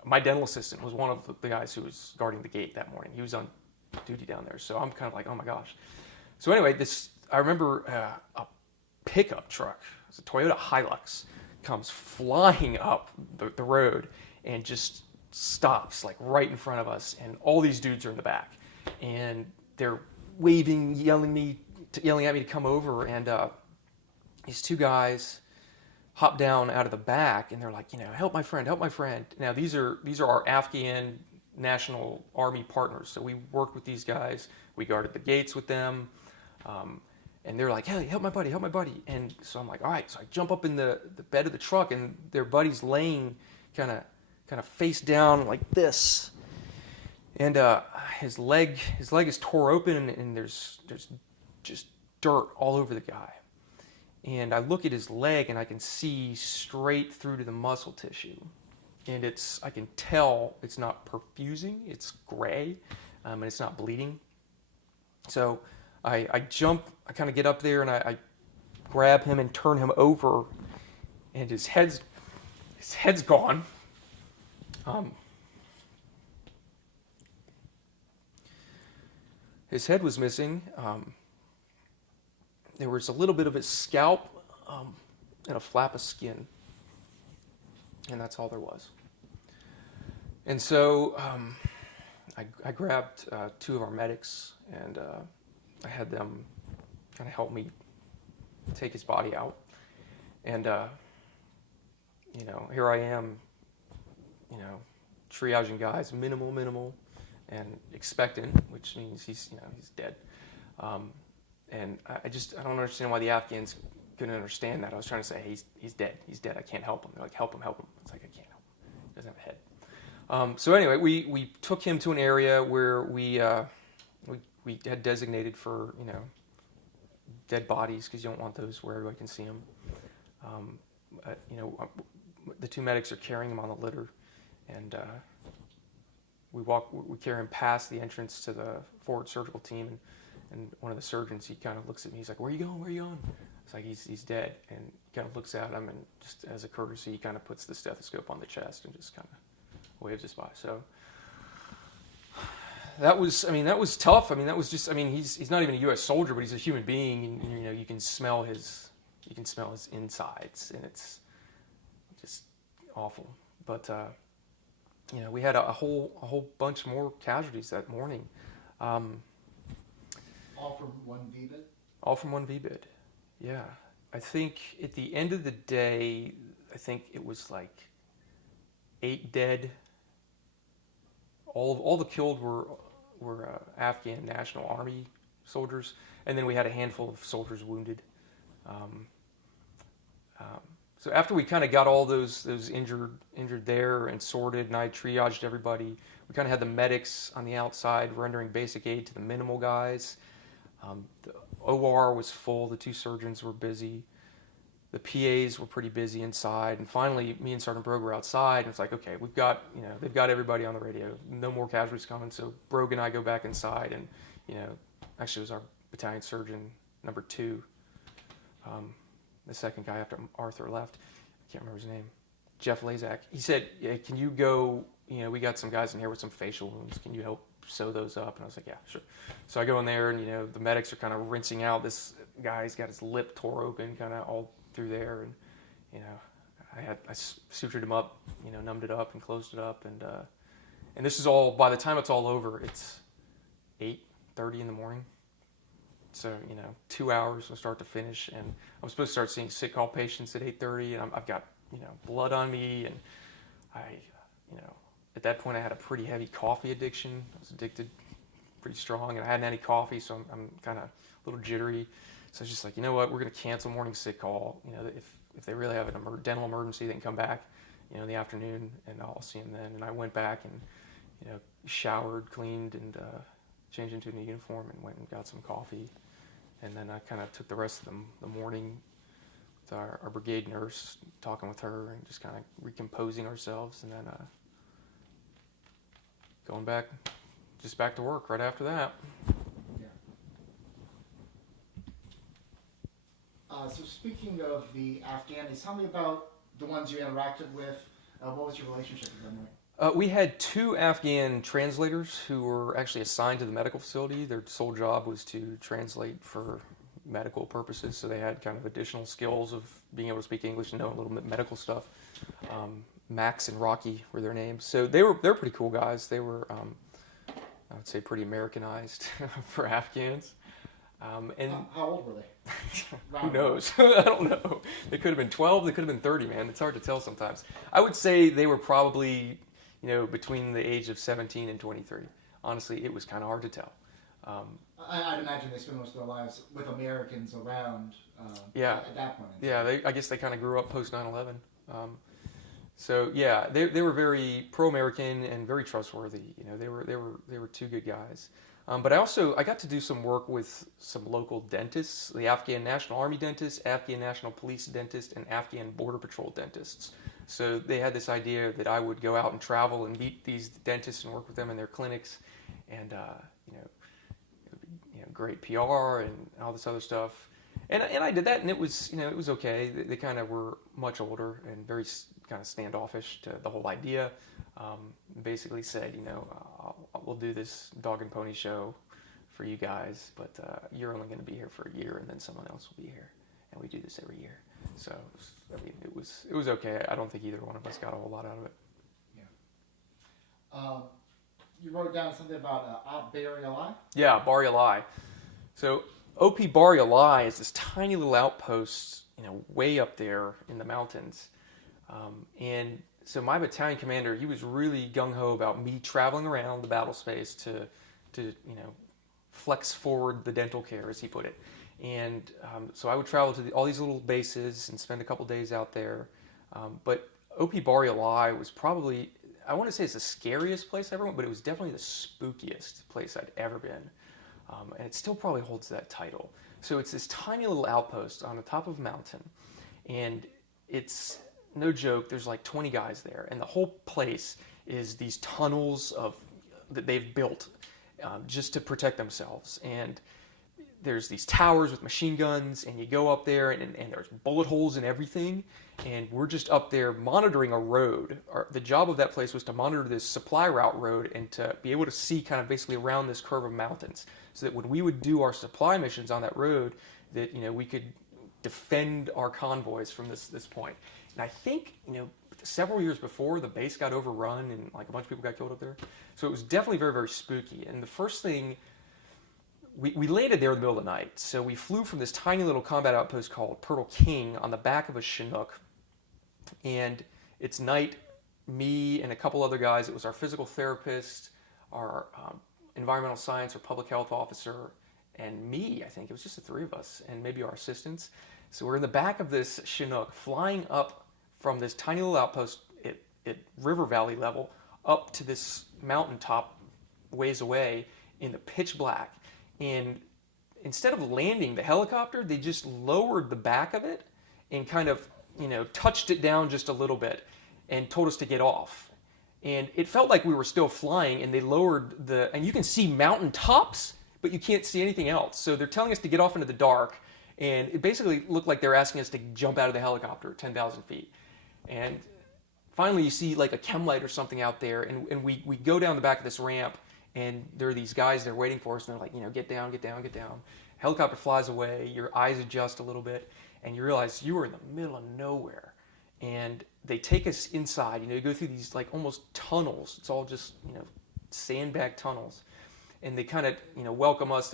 My dental assistant was one of the guys who was guarding the gate that morning. He was on duty down there. So I'm kind of like, oh my gosh. So anyway, I remember a pickup truck, it's a Toyota Hilux, comes flying up the road and just stops like right in front of us, and all these dudes are in the back, and they're waving, yelling at me to come over, and these two guys hop down out of the back, and they're like, help my friend, help my friend. Now these are our Afghan National Army partners, so we worked with these guys, we guarded the gates with them, and they're like, hey, help my buddy, and so I'm like, all right, so I jump up in the bed of the truck, and their buddy's laying kind of face down like this, and his leg is tore open, and there's just dirt all over the guy. And I look at his leg, and I can see straight through to the muscle tissue, and I can tell it's not perfusing, it's gray, and it's not bleeding. So I kind of get up there, and I grab him and turn him over, and his head's gone. His head was missing. There was a little bit of his scalp and a flap of skin, and that's all there was. And so I grabbed two of our medics, and I had them kind of help me take his body out. And here I am, triaging guys, minimal, and expectant, which means he's dead. And I don't understand why the Afghans couldn't understand that. I was trying to say, he's dead, I can't help him. They're like, help him. It's like, I can't help him. He doesn't have a head. So anyway, we took him to an area where we had designated for, dead bodies, because you don't want those where everybody can see them. The two medics are carrying him on the litter, and we carry him past the entrance to the forward surgical team, and one of the surgeons, he kind of looks at me, he's like, where are you going? It's like, he's dead. And he kind of looks at him, and just as a courtesy, he kind of puts the stethoscope on the chest and just kind of waves us by. So that was tough. That was just, he's not even a U.S. soldier, but he's a human being, and you can smell his insides, and it's just awful. But we had a whole bunch more casualties that morning. All from one VBID? All from one VBID, yeah. I think at the end of the day, it was like 8 dead. All the killed were Afghan National Army soldiers, and then we had a handful of soldiers wounded. So after we kind of got all those injured there and sorted, and I triaged everybody, we kind of had the medics on the outside rendering basic aid to the minimal guys. The OR was full, the 2 surgeons were busy, the PAs were pretty busy inside, and finally me and Sergeant Brogue were outside, and it's like, okay, we've got, they've got everybody on the radio, no more casualties coming, so Brogue and I go back inside, and, actually it was our battalion surgeon, number 2, the second guy after Arthur left, I can't remember his name, Jeff Lazak. He said, yeah, can you go, we got some guys in here with some facial wounds, can you help sew those up? And I was like, yeah, sure. So I go in there, and the medics are kind of rinsing out this guy. He's got his lip tore open, kind of all through there, and I sutured him up, numbed it up and closed it up, and this is all. By the time it's all over, it's 8:30 in the morning. So 2 hours from start to finish, and I'm supposed to start seeing sick call patients at 8:30, and I've got blood on me, and at that point I had a pretty heavy coffee addiction. I was addicted pretty strong, and I hadn't had any coffee, so I'm kind of a little jittery. So I was just like, you know what, we're going to cancel morning sick call. If they really have a dental emergency, they can come back, in the afternoon, and I'll see them then. And I went back and, showered, cleaned, and changed into a new uniform, and went and got some coffee. And then I kind of took the rest of the morning with our brigade nurse, talking with her, and just kind of recomposing ourselves, and then going back to work right after that. Yeah. So speaking of the Afghanis, tell me about the ones you interacted with. What was your relationship with them like? We had 2 Afghan translators who were actually assigned to the medical facility. Their sole job was to translate for medical purposes, so they had kind of additional skills of being able to speak English and know a little bit medical stuff. Max and Rocky were their names. So they're pretty cool guys. They were, I would say, pretty Americanized for Afghans. And How old were they? who knows? I don't know. They could have been 12. They could have been 30, man. It's hard to tell sometimes. I would say they were probably, between the age of 17 and 23. Honestly, it was kind of hard to tell. I'd imagine they spend most of their lives with Americans around at that point. Yeah, I guess they kind of grew up post 9/11. So yeah, they were very pro-American and very trustworthy. They were two good guys. But I got to do some work with some local dentists, the Afghan National Army dentists, Afghan National Police dentists, and Afghan Border Patrol dentists. So they had this idea that I would go out and travel and meet these dentists and work with them in their clinics, and great PR and all this other stuff. And I did that, and it was okay. They kind of were much older and very kind of standoffish to the whole idea. Basically said, we'll do this dog and pony show for you guys, but you're only going to be here for a year, and then someone else will be here, and we do this every year. So it was okay. I don't think either one of us got a whole lot out of it. Yeah. You wrote down something about Op Bari-Alai? Yeah, Bari-Alai. So OP Bari-Alai is this tiny little outpost, way up there in the mountains. And so my battalion commander, he was really gung-ho about me traveling around the battle space to flex forward the dental care, as he put it. And so I would travel to all these little bases and spend a couple days out there. But OP Bari-Alai was probably, I want to say it's the scariest place I ever went, but it was definitely the spookiest place I'd ever been. And it still probably holds that title. So it's this tiny little outpost on the top of a mountain. And it's, no joke, there's like 20 guys there. And the whole place is these tunnels that they've built just to protect themselves. And there's these towers with machine guns, and you go up there, and there's bullet holes in everything. And we're just up there monitoring a road. The job of that place was to monitor this supply route road and to be able to see kind of basically around this curve of mountains, so that when we would do our supply missions on that road, that we could defend our convoys from this point. And I think several years before, the base got overrun and like a bunch of people got killed up there. So it was definitely very, very spooky. And the first thing, we landed there in the middle of the night. So we flew from this tiny little combat outpost called Turtle King on the back of a Chinook. And it's night, me and a couple other guys, it was our physical therapist, our environmental science or public health officer, and me, I think. It was just the three of us, and maybe our assistants. So we're in the back of this Chinook, flying up from this tiny little outpost at river valley level up to this mountaintop ways away in the pitch black. And instead of landing the helicopter, they just lowered the back of it and kind of, touched it down just a little bit and told us to get off. And it felt like we were still flying, and they lowered and you can see mountain tops, but you can't see anything else. So they're telling us to get off into the dark, and it basically looked like they're asking us to jump out of the helicopter at 10,000 feet. And finally you see like a chem light or something out there, and we go down the back of this ramp, and there are these guys there waiting for us, and they're like, get down, get down, get down. Helicopter flies away, your eyes adjust a little bit, and you realize you were in the middle of nowhere. And they take us inside, you go through these like almost tunnels. It's all just, sandbag tunnels. And they kind of, welcome us.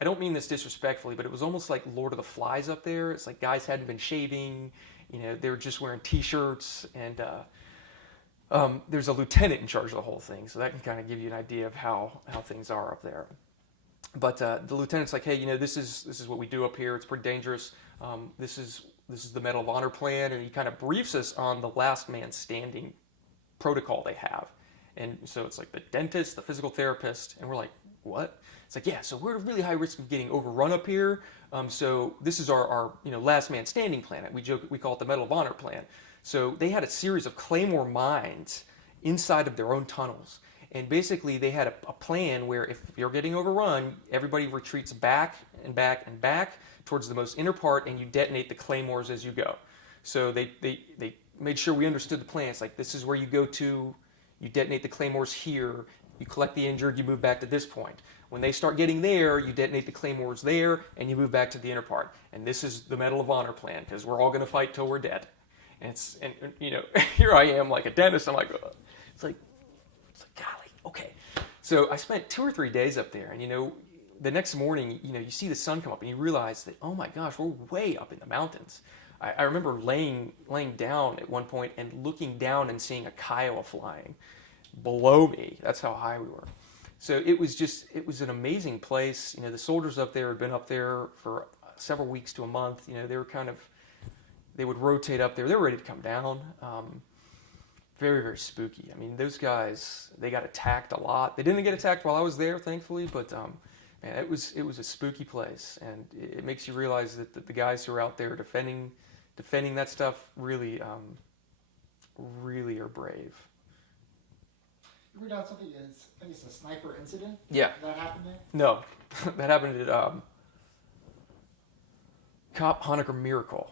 I don't mean this disrespectfully, but it was almost like Lord of the Flies up there. It's like guys hadn't been shaving, they were just wearing t-shirts, and there's a lieutenant in charge of the whole thing, so that can kind of give you an idea of how things are up there. But the lieutenant's like, hey, this is what we do up here. It's pretty dangerous. This is the Medal of Honor plan, and he kind of briefs us on the last man standing protocol they have. And so it's like the dentist, the physical therapist, and we're like, what? It's like, yeah, so we're at really high risk of getting overrun up here. So this is our last man standing plan. We call it the Medal of Honor plan. So they had a series of claymore mines inside of their own tunnels. And basically they had a plan where if you're getting overrun, everybody retreats back and back and back towards the most inner part, and you detonate the claymores as you go. So they made sure we understood the plan. It's like, this is where you go to, you detonate the claymores here, you collect the injured, you move back to this point. When they start getting there, you detonate the claymores there, and you move back to the inner part. And this is the Medal of Honor plan, because we're all going to fight till we're dead. And here I am like a dentist. I'm like, ugh. It's like, golly, okay. So I spent 2 or 3 days up there, and the next morning, you see the sun come up, and you realize that, oh my gosh, we're way up in the mountains. I remember laying down at one point and looking down and seeing a Kiowa flying below me. That's how high we were. So it was an amazing place. The soldiers up there had been up there for several weeks to a month. They would rotate up there. They were ready to come down. Very, very spooky. I mean, those guys, they got attacked a lot. They didn't get attacked while I was there, thankfully, but man, it was a spooky place, and it makes you realize that the guys who are out there defending that stuff really, really are brave. You read out something, I think it's a sniper incident? Yeah. That happened there? No, that happened at Cop Honecker Miracle.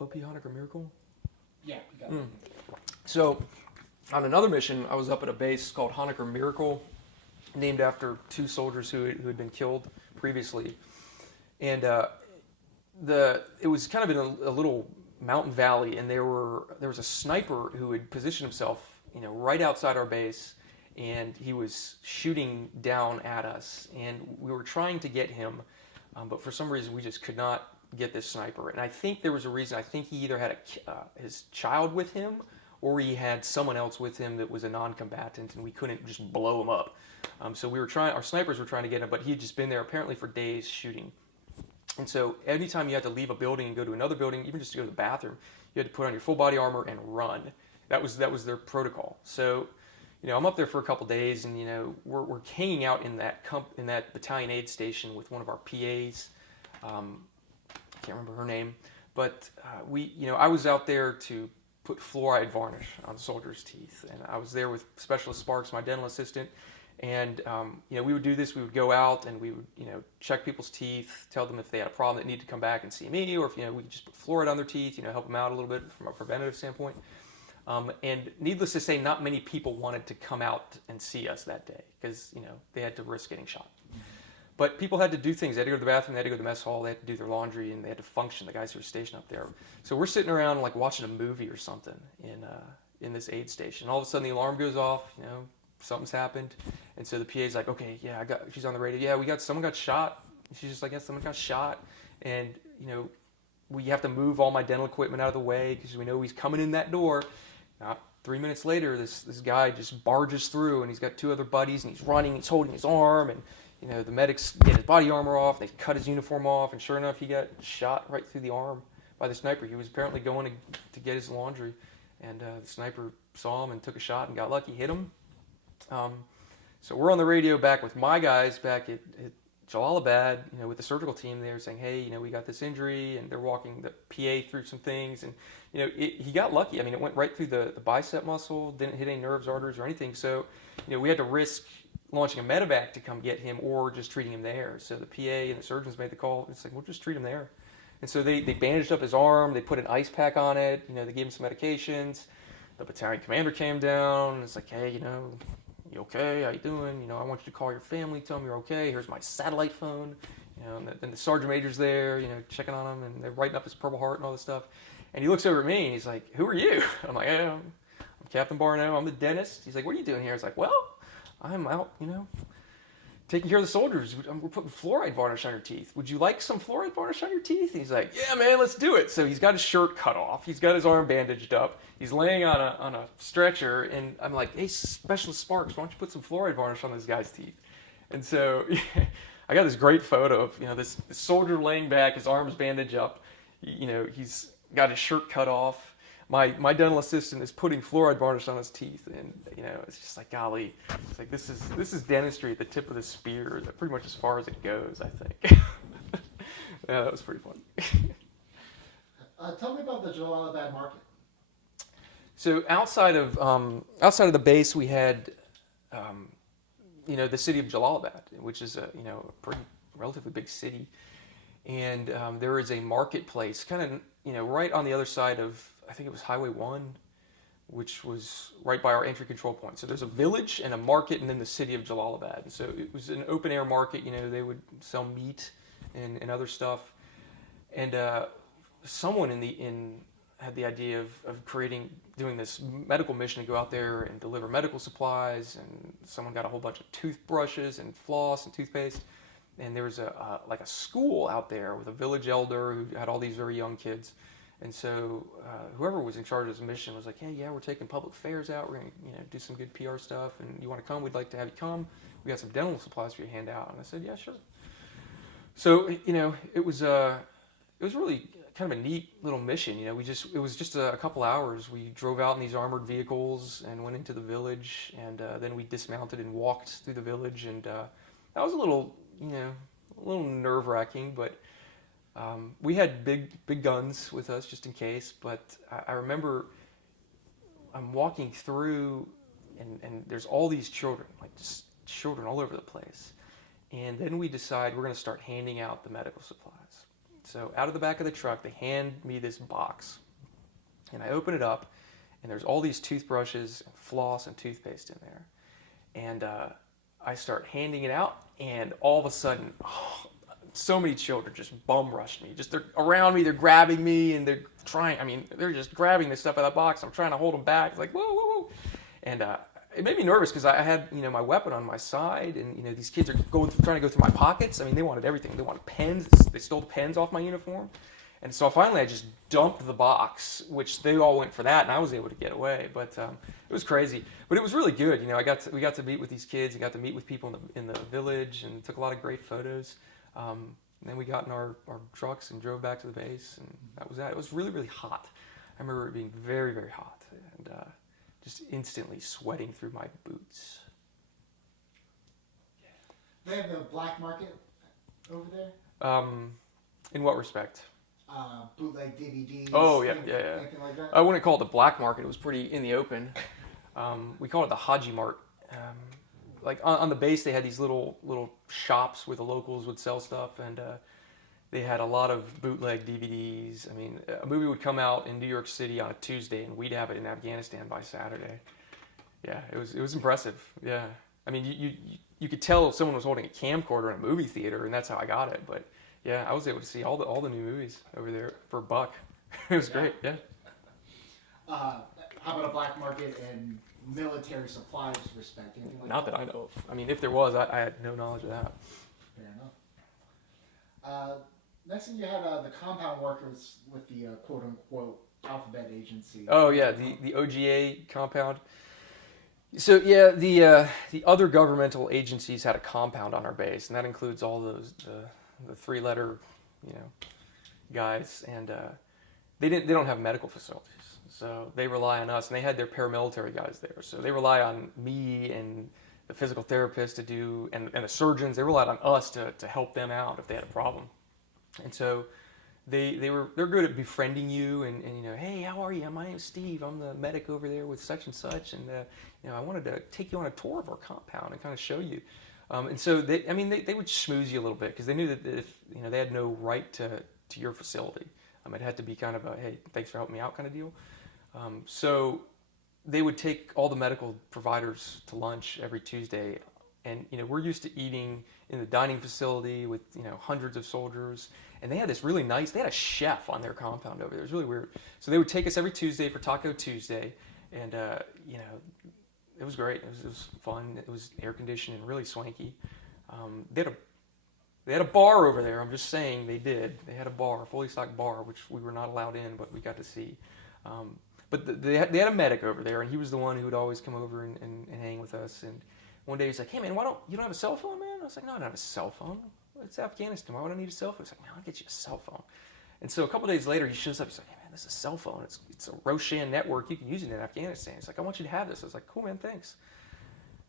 OP Honecker Miracle? Yeah, you got it. So, on another mission, I was up at a base called Honecker Miracle, named after 2 soldiers who had been killed previously. And it was kind of in a little mountain valley, and there was a sniper who had positioned himself, right outside our base, and he was shooting down at us, and we were trying to get him, but for some reason we just could not get this sniper. And I think there was a reason. I think he either had his child with him, or he had someone else with him that was a non-combatant, and we couldn't just blow him up. So our snipers were trying to get him, but he had just been there apparently for days shooting. And so anytime you had to leave a building and go to another building, even just to go to the bathroom, you had to put on your full body armor and run. That was their protocol. So, I'm up there for a couple days, and we're hanging out in that battalion aid station with one of our PAs. I can't remember her name, but I was out there to put fluoride varnish on soldiers' teeth, and I was there with Specialist Sparks, my dental assistant. And, we would do this. We would go out and we would, check people's teeth, tell them if they had a problem that needed to come back and see me, or if, we could just put fluoride on their teeth, help them out a little bit from a preventative standpoint. And needless to say, not many people wanted to come out and see us that day because, they had to risk getting shot. But people had to do things. They had to go to the bathroom, they had to go to the mess hall, they had to do their laundry, and they had to function, the guys who were stationed up there. So we're sitting around like watching a movie or something in this aid station. All of a sudden the alarm goes off, something's happened. And so the PA's like, okay, yeah, she's on the radio. Yeah, someone got shot. And she's just like, yeah, someone got shot. And, we have to move all my dental equipment out of the way because we know he's coming in that door. Not 3 minutes later, this guy just barges through, and he's got 2 other buddies, and he's running, he's holding his arm, and, the medics get his body armor off, they cut his uniform off, and sure enough, he got shot right through the arm by the sniper. He was apparently going to get his laundry, and the sniper saw him and took a shot and got lucky, hit him. So we're on the radio back with my guys back at Jalalabad, with the surgical team there saying, hey, we got this injury, and they're walking the PA through some things, and, he got lucky. I mean, it went right through the bicep muscle, didn't hit any nerves, arteries, or anything. So, we had to risk launching a medevac to come get him or just treating him there. So the PA and the surgeons made the call. It's like, we'll just treat him there. And so they bandaged up his arm. They put an ice pack on it. They gave him some medications. The battalion commander came down. It's like, hey, you okay? How you doing? I want you to call your family, tell them you're okay. Here's my satellite phone. And then the sergeant major's there, checking on him, and they're writing up his Purple Heart and all this stuff. And he looks over at me, and he's like, who are you? I'm like, hey, I'm Captain Barno. I'm the dentist. He's like, what are you doing here? I was like, well, I'm out, taking care of the soldiers. We're putting fluoride varnish on your teeth. Would you like some fluoride varnish on your teeth? And he's like, yeah, man, let's do it. So he's got his shirt cut off. He's got his arm bandaged up. He's laying on a stretcher, and I'm like, hey, Specialist Sparks, why don't you put some fluoride varnish on this guy's teeth? And so I got this great photo of, this soldier laying back, his arms bandaged up. He's got his shirt cut off. My dental assistant is putting fluoride varnish on his teeth, and it's just like, golly, it's like this is dentistry at the tip of the spear, pretty much as far as it goes, I think. Yeah, that was pretty fun. Tell me about the Jalalabad market. So outside of the base, we had the city of Jalalabad, which is a pretty relatively big city, and there is a marketplace, kind of right on the other side of, I think it was Highway 1, which was right by our entry control point. So there's a village and a market, and then the city of Jalalabad. And so it was an open air market. They would sell meat and other stuff. And someone had the idea of doing this medical mission to go out there and deliver medical supplies. And someone got a whole bunch of toothbrushes and floss and toothpaste. And there was a school out there with a village elder who had all these very young kids. And so whoever was in charge of this mission was like, hey, yeah, we're taking public fairs out. We're going to do some good PR stuff. And you want to come? We'd like to have you come. We got some dental supplies for you to hand out. And I said, yeah, sure. So, it was really kind of a neat little mission. It was just a couple hours. We drove out in these armored vehicles and went into the village. And then we dismounted and walked through the village. And that was a little nerve-wracking, but we had big guns with us just in case. But I remember I'm walking through, and there's all these children, like just children all over the place. And then we decide we're going to start handing out the medical supplies. So out of the back of the truck, they hand me this box, and I open it up, and there's all these toothbrushes and floss and toothpaste in there. And I start handing it out, and all of a sudden, so many children just bum rushed me. They're around me, they're grabbing me, and they're just grabbing this stuff out of that box. I'm trying to hold them back. It's like, whoa, whoa, whoa. And it made me nervous because I had, my weapon on my side, and, these kids are trying to go through my pockets. They wanted everything. They wanted pens. They stole the pens off my uniform. And so finally I just dumped the box, which they all went for that, and I was able to get away. But it was crazy. But it was really good. We got to meet with these kids and got to meet with people in the village and took a lot of great photos. And then we got in our trucks and drove back to the base, and that was that. It was really, really hot. I remember it being very, very hot, and just instantly sweating through my boots. They have the black market over there? In what respect? Bootleg DVDs. Oh, yeah. Anything like that? I wouldn't call it the black market. It was pretty in the open. We call it the Haji Mart. Like on the base, they had these little shops where the locals would sell stuff, and they had a lot of bootleg DVDs. A movie would come out in New York City on a Tuesday, and we'd have it in Afghanistan by Saturday. Yeah, it was impressive. Yeah, you could tell if someone was holding a camcorder in a movie theater, and that's how I got it. But yeah, I was able to see all the new movies over there for $1. It was great. Yeah. How about a black market and military supplies respect? Anything like Not that I know of. If there was, I had no knowledge of that. Fair enough. Next thing you had the compound workers with the quote-unquote alphabet agency. Oh, yeah, the OGA compound. So, yeah, the other governmental agencies had a compound on our base, and that includes all those, the three-letter, guys, and they don't have medical facilities. So they rely on us, and they had their paramilitary guys there. So they rely on me and the physical therapist to do, and the surgeons. They relied on us to help them out if they had a problem. And so they're good at befriending you, and hey, how are you? My name's Steve. I'm the medic over there with such and such, and I wanted to take you on a tour of our compound and kind of show you. And so they would schmooze you a little bit because they knew that if they had no right to your facility. It had to be kind of a hey, thanks for helping me out kind of deal. So they would take all the medical providers to lunch every Tuesday, and we're used to eating in the dining facility with hundreds of soldiers, and they had this really nice. They had a chef on their compound over there. It was really weird. So they would take us every Tuesday for Taco Tuesday, and it was great. It was fun. It was air conditioned and really swanky. They had a bar over there. I'm just saying they did. They had a bar, a fully stocked bar, which we were not allowed in, but we got to see. But they had a medic over there, and he was the one who would always come over and hang with us. And one day he's like, hey, man, you don't have a cell phone, man? I was like, no, I don't have a cell phone. It's Afghanistan. Why would I need a cell phone? He's like, man, I'll get you a cell phone. And so a couple days later, he shows up. He's like, hey, man, this is a cell phone. It's a Roshan network. You can use it in Afghanistan. He's like, I want you to have this. I was like, cool, man, thanks.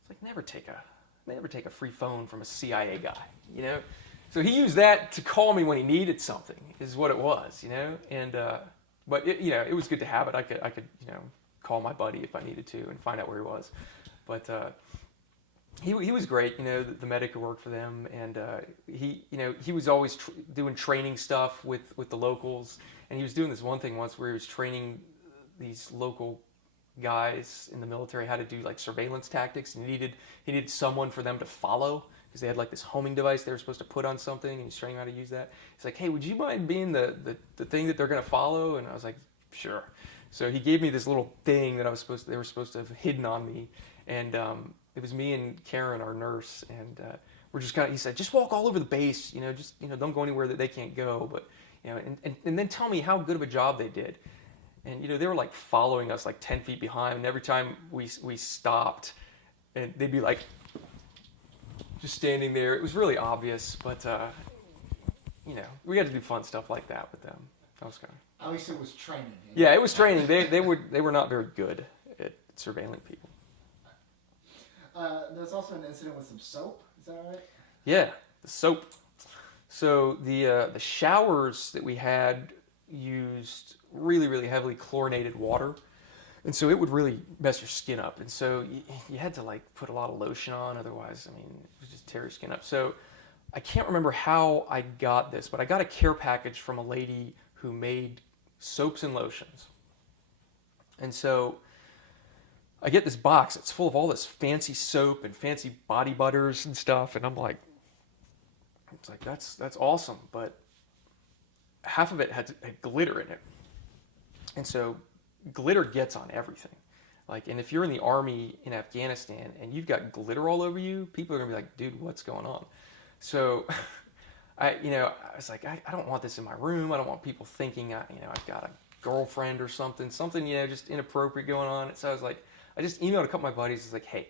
It's like, never take a free phone from a CIA guy, So he used that to call me when he needed something, is what it was, And but it was good to have it. I could call my buddy if I needed to and find out where he was. But he was great, the medic who worked for them, and he was always doing training stuff with the locals, and he was doing this one thing once where he was training these local guys in the military how to do like surveillance tactics, and he needed someone for them to follow because they had like this homing device they were supposed to put on something, and he's showing them how to use that. He's like, hey, would you mind being the thing that they're gonna follow? And I was like, sure. So he gave me this little thing that they were supposed to have hidden on me, and it was me and Karen, our nurse, and we're just he said, just walk all over the base, don't go anywhere that they can't go, but and then tell me how good of a job they did. And they were like following us like 10 feet behind, and every time we stopped, and they'd be like just standing there. It was really obvious, but we had to do fun stuff like that with them. That was kind of. At least it was training. Yeah, it was training. They were not very good at surveilling people. There's also an incident with some soap. Is that right? Yeah, the soap. So the showers that we had used really, really heavily chlorinated water, and so it would really mess your skin up. And so you had to like put a lot of lotion on, otherwise, it would just tear your skin up. So I can't remember how I got this, but I got a care package from a lady who made soaps and lotions. And so I get this box. It's full of all this fancy soap and fancy body butters and stuff, and I'm like, that's awesome, but half of it had glitter in it. And so glitter gets on everything. And if you're in the army in Afghanistan and you've got glitter all over you, people are gonna be like, dude, what's going on? So I was like, I don't want this in my room. I don't want people thinking, I've got a girlfriend or something, just inappropriate going on. So I was like, I just emailed a couple of my buddies. It's like, hey,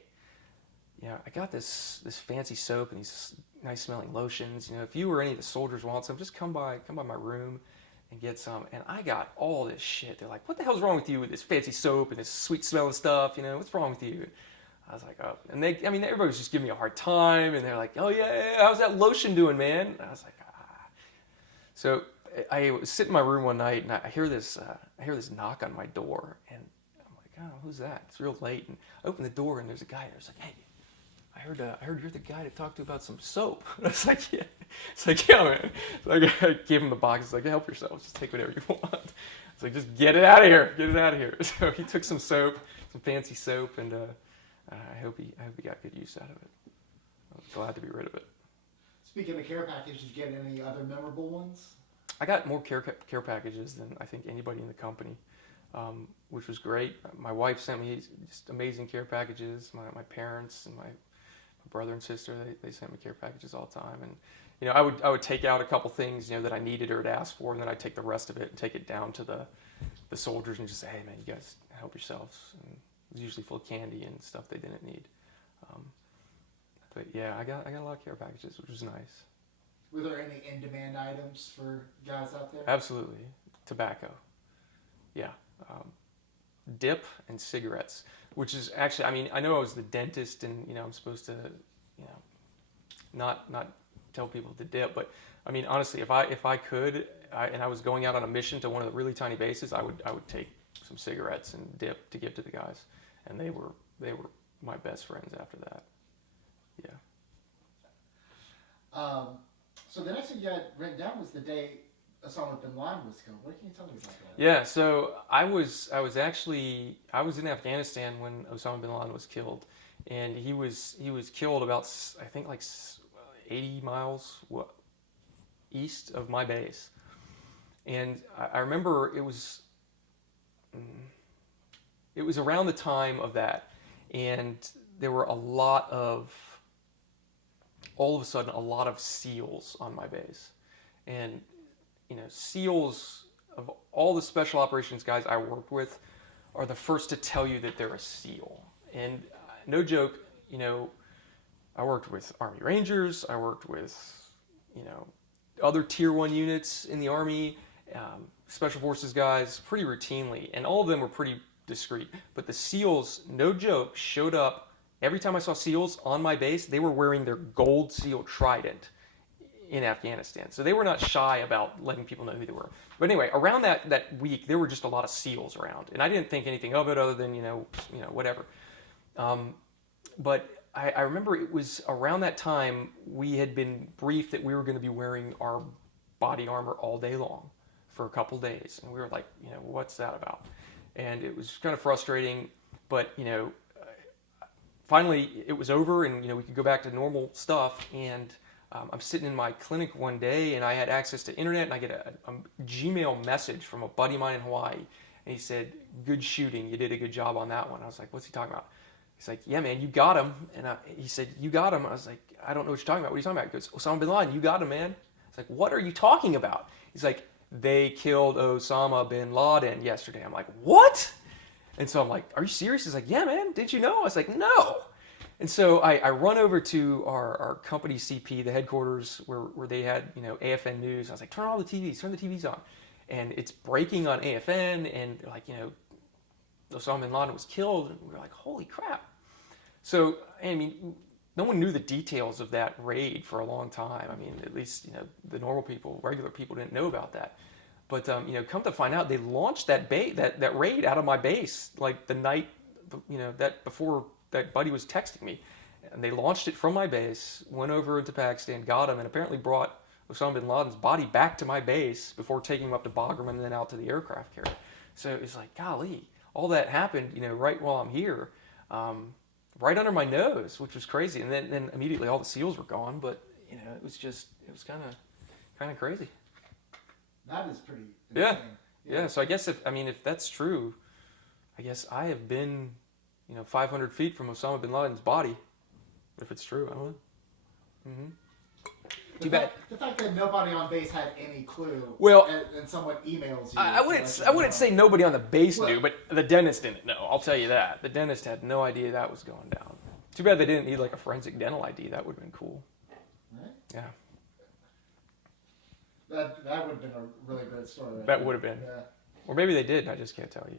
I got this fancy soap and these nice smelling lotions. If you or any of the soldiers want some, just come by my room and get some. And I got all this shit. They're like, what the hell's wrong with you with this fancy soap and this sweet smelling stuff? What's wrong with you? I was like, oh. And everybody was just giving me a hard time. And they're like, oh yeah, how's that lotion doing, man? And I was like, ah. So I was sitting in my room one night and I hear this knock on my door. And I'm like, oh, who's that? It's real late. And I open the door and there's a guy there. It's like, hey, I heard you're the guy to talk to about some soap. I was like, yeah. It's like, yeah, man. So I gave him the box. It's like, help yourself. Just take whatever you want. It's like, just get it out of here. Get it out of here. So he took some soap, some fancy soap, and I hope he got good use out of it. I was glad to be rid of it. Speaking of care packages, did you get any other memorable ones? I got more care packages than I think anybody in the company, which was great. My wife sent me just amazing care packages. My parents and my brother and sister, they sent me care packages all the time. And I would take out a couple things that I needed or had asked for, and then I'd take the rest of it and take it down to the soldiers and just say, hey man, you guys help yourselves. And it was usually full of candy and stuff they didn't need. But yeah, I got a lot of care packages, which was nice. Were there any in-demand items for guys out there? Absolutely. Tobacco. Yeah. Dip and cigarettes, which is actually, I know I was the dentist and, I'm supposed to, not tell people to dip, but honestly, if I could, and I was going out on a mission to one of the really tiny bases, I would take some cigarettes and dip to give to the guys. And they were my best friends after that. Yeah. So the next thing you had written down was the day Osama bin Laden was killed. What can you tell me about that? Yeah, so I was in Afghanistan when Osama bin Laden was killed, and he was killed about, I think, like 80 miles east of my base. And I remember it was around the time of that, and there were all of a sudden a lot of SEALs on my base. And SEALs, of all the special operations guys I worked with, are the first to tell you that they're a SEAL. And no joke, I worked with Army Rangers, I worked with, other Tier 1 units in the Army, Special Forces guys, pretty routinely, and all of them were pretty discreet. But the SEALs, no joke, showed up. Every time I saw SEALs on my base, they were wearing their gold SEAL trident in Afghanistan. So they were not shy about letting people know who they were. But anyway, around that week, there were just a lot of SEALs around. And I didn't think anything of it other than, whatever. But I remember it was around that time we had been briefed that we were going to be wearing our body armor all day long for a couple days. And we were like, what's that about? and it was kind of frustrating. But finally it was over, and we could go back to normal stuff. And I'm sitting in my clinic one day, and I had access to internet, and I get a Gmail message from a buddy of mine in Hawaii, and he said, "Good shooting, you did a good job on that one." I was like, "What's he talking about?" He's like, "Yeah, man, you got him." And he said, "You got him." I was like, "I don't know what you're talking about. What are you talking about?" He goes, "Osama bin Laden, you got him, man." I was like, "What are you talking about?" He's like, "They killed Osama bin Laden yesterday." I'm like, "What?" And so I'm like, "Are you serious?" He's like, "Yeah, man, did you know?" I was like, "No." And so I run over to our company CP, the headquarters, where they had AFN News. I was like, "Turn on all the TVs, turn the TVs on." And it's breaking on AFN, and they're like, Osama bin Laden was killed. And we were like, "Holy crap." So, I mean, no one knew the details of that raid for a long time. I mean, at least, the normal people, regular people didn't know about that. But, come to find out, they launched that raid out of my base, like the night, that before that buddy was texting me. And they launched it from my base, went over into Pakistan, got him, and apparently brought Osama bin Laden's body back to my base before taking him up to Bagram and then out to the aircraft carrier. So it's like, golly, all that happened, right while I'm here, right under my nose, which was crazy. And then immediately all the SEALs were gone, but it was kind of crazy. That is pretty insane. Yeah. So I guess if that's true, I guess I have been 500 feet from Osama bin Laden's body. If it's true, I don't know. Mm-hmm. Too bad. The fact that nobody on base had any clue. Well, and someone emails you. I wouldn't say nobody on the base knew, but the dentist didn't know. I'll tell you that. The dentist had no idea that was going down. Too bad they didn't need like a forensic dental ID. That would have been cool. Right? Yeah. That would have been a really great story. That would have been. Yeah. Or maybe they did, and I just can't tell you.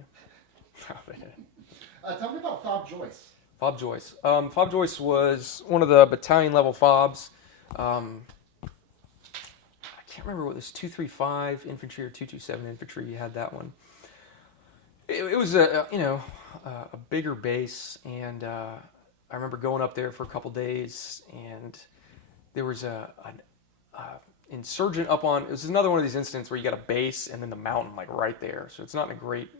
No, they didn't. Tell me about Fob Joyce. Fob Joyce. Fob Joyce was one of the battalion level fobs. I can't remember what this 235 infantry or 227 infantry. You had that one. It was a bigger base, and I remember going up there for a couple days, and there was an insurgent up on. This is another one of these incidents where you got a base and then the mountain like right there, so it's not in a great,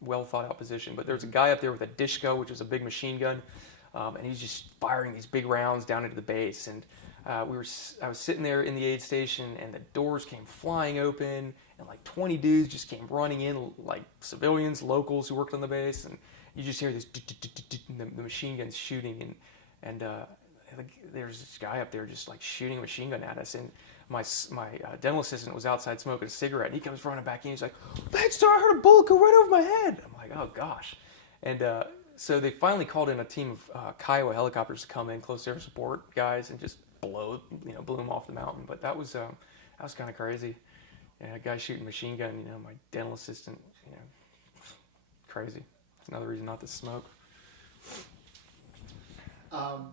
well thought out position. But there's a guy up there with a Dishka, which is a big machine gun, and he's just firing these big rounds down into the base. And I was sitting there in the aid station, and the doors came flying open, and like 20 dudes just came running in, like civilians, locals who worked on the base, and you just hear this the machine guns shooting, and there's this guy up there just like shooting a machine gun at us, and my dental assistant was outside smoking a cigarette, and he comes running back in. He's like, "Thanks, sir, I heard a bullet go right over my head." I'm like, "Oh gosh," and so they finally called in a team of Kiowa helicopters to come in, close air support guys, and just blew them off the mountain. But that was kind of crazy. Yeah, a guy shooting machine gun, my dental assistant, crazy. It's another reason not to smoke.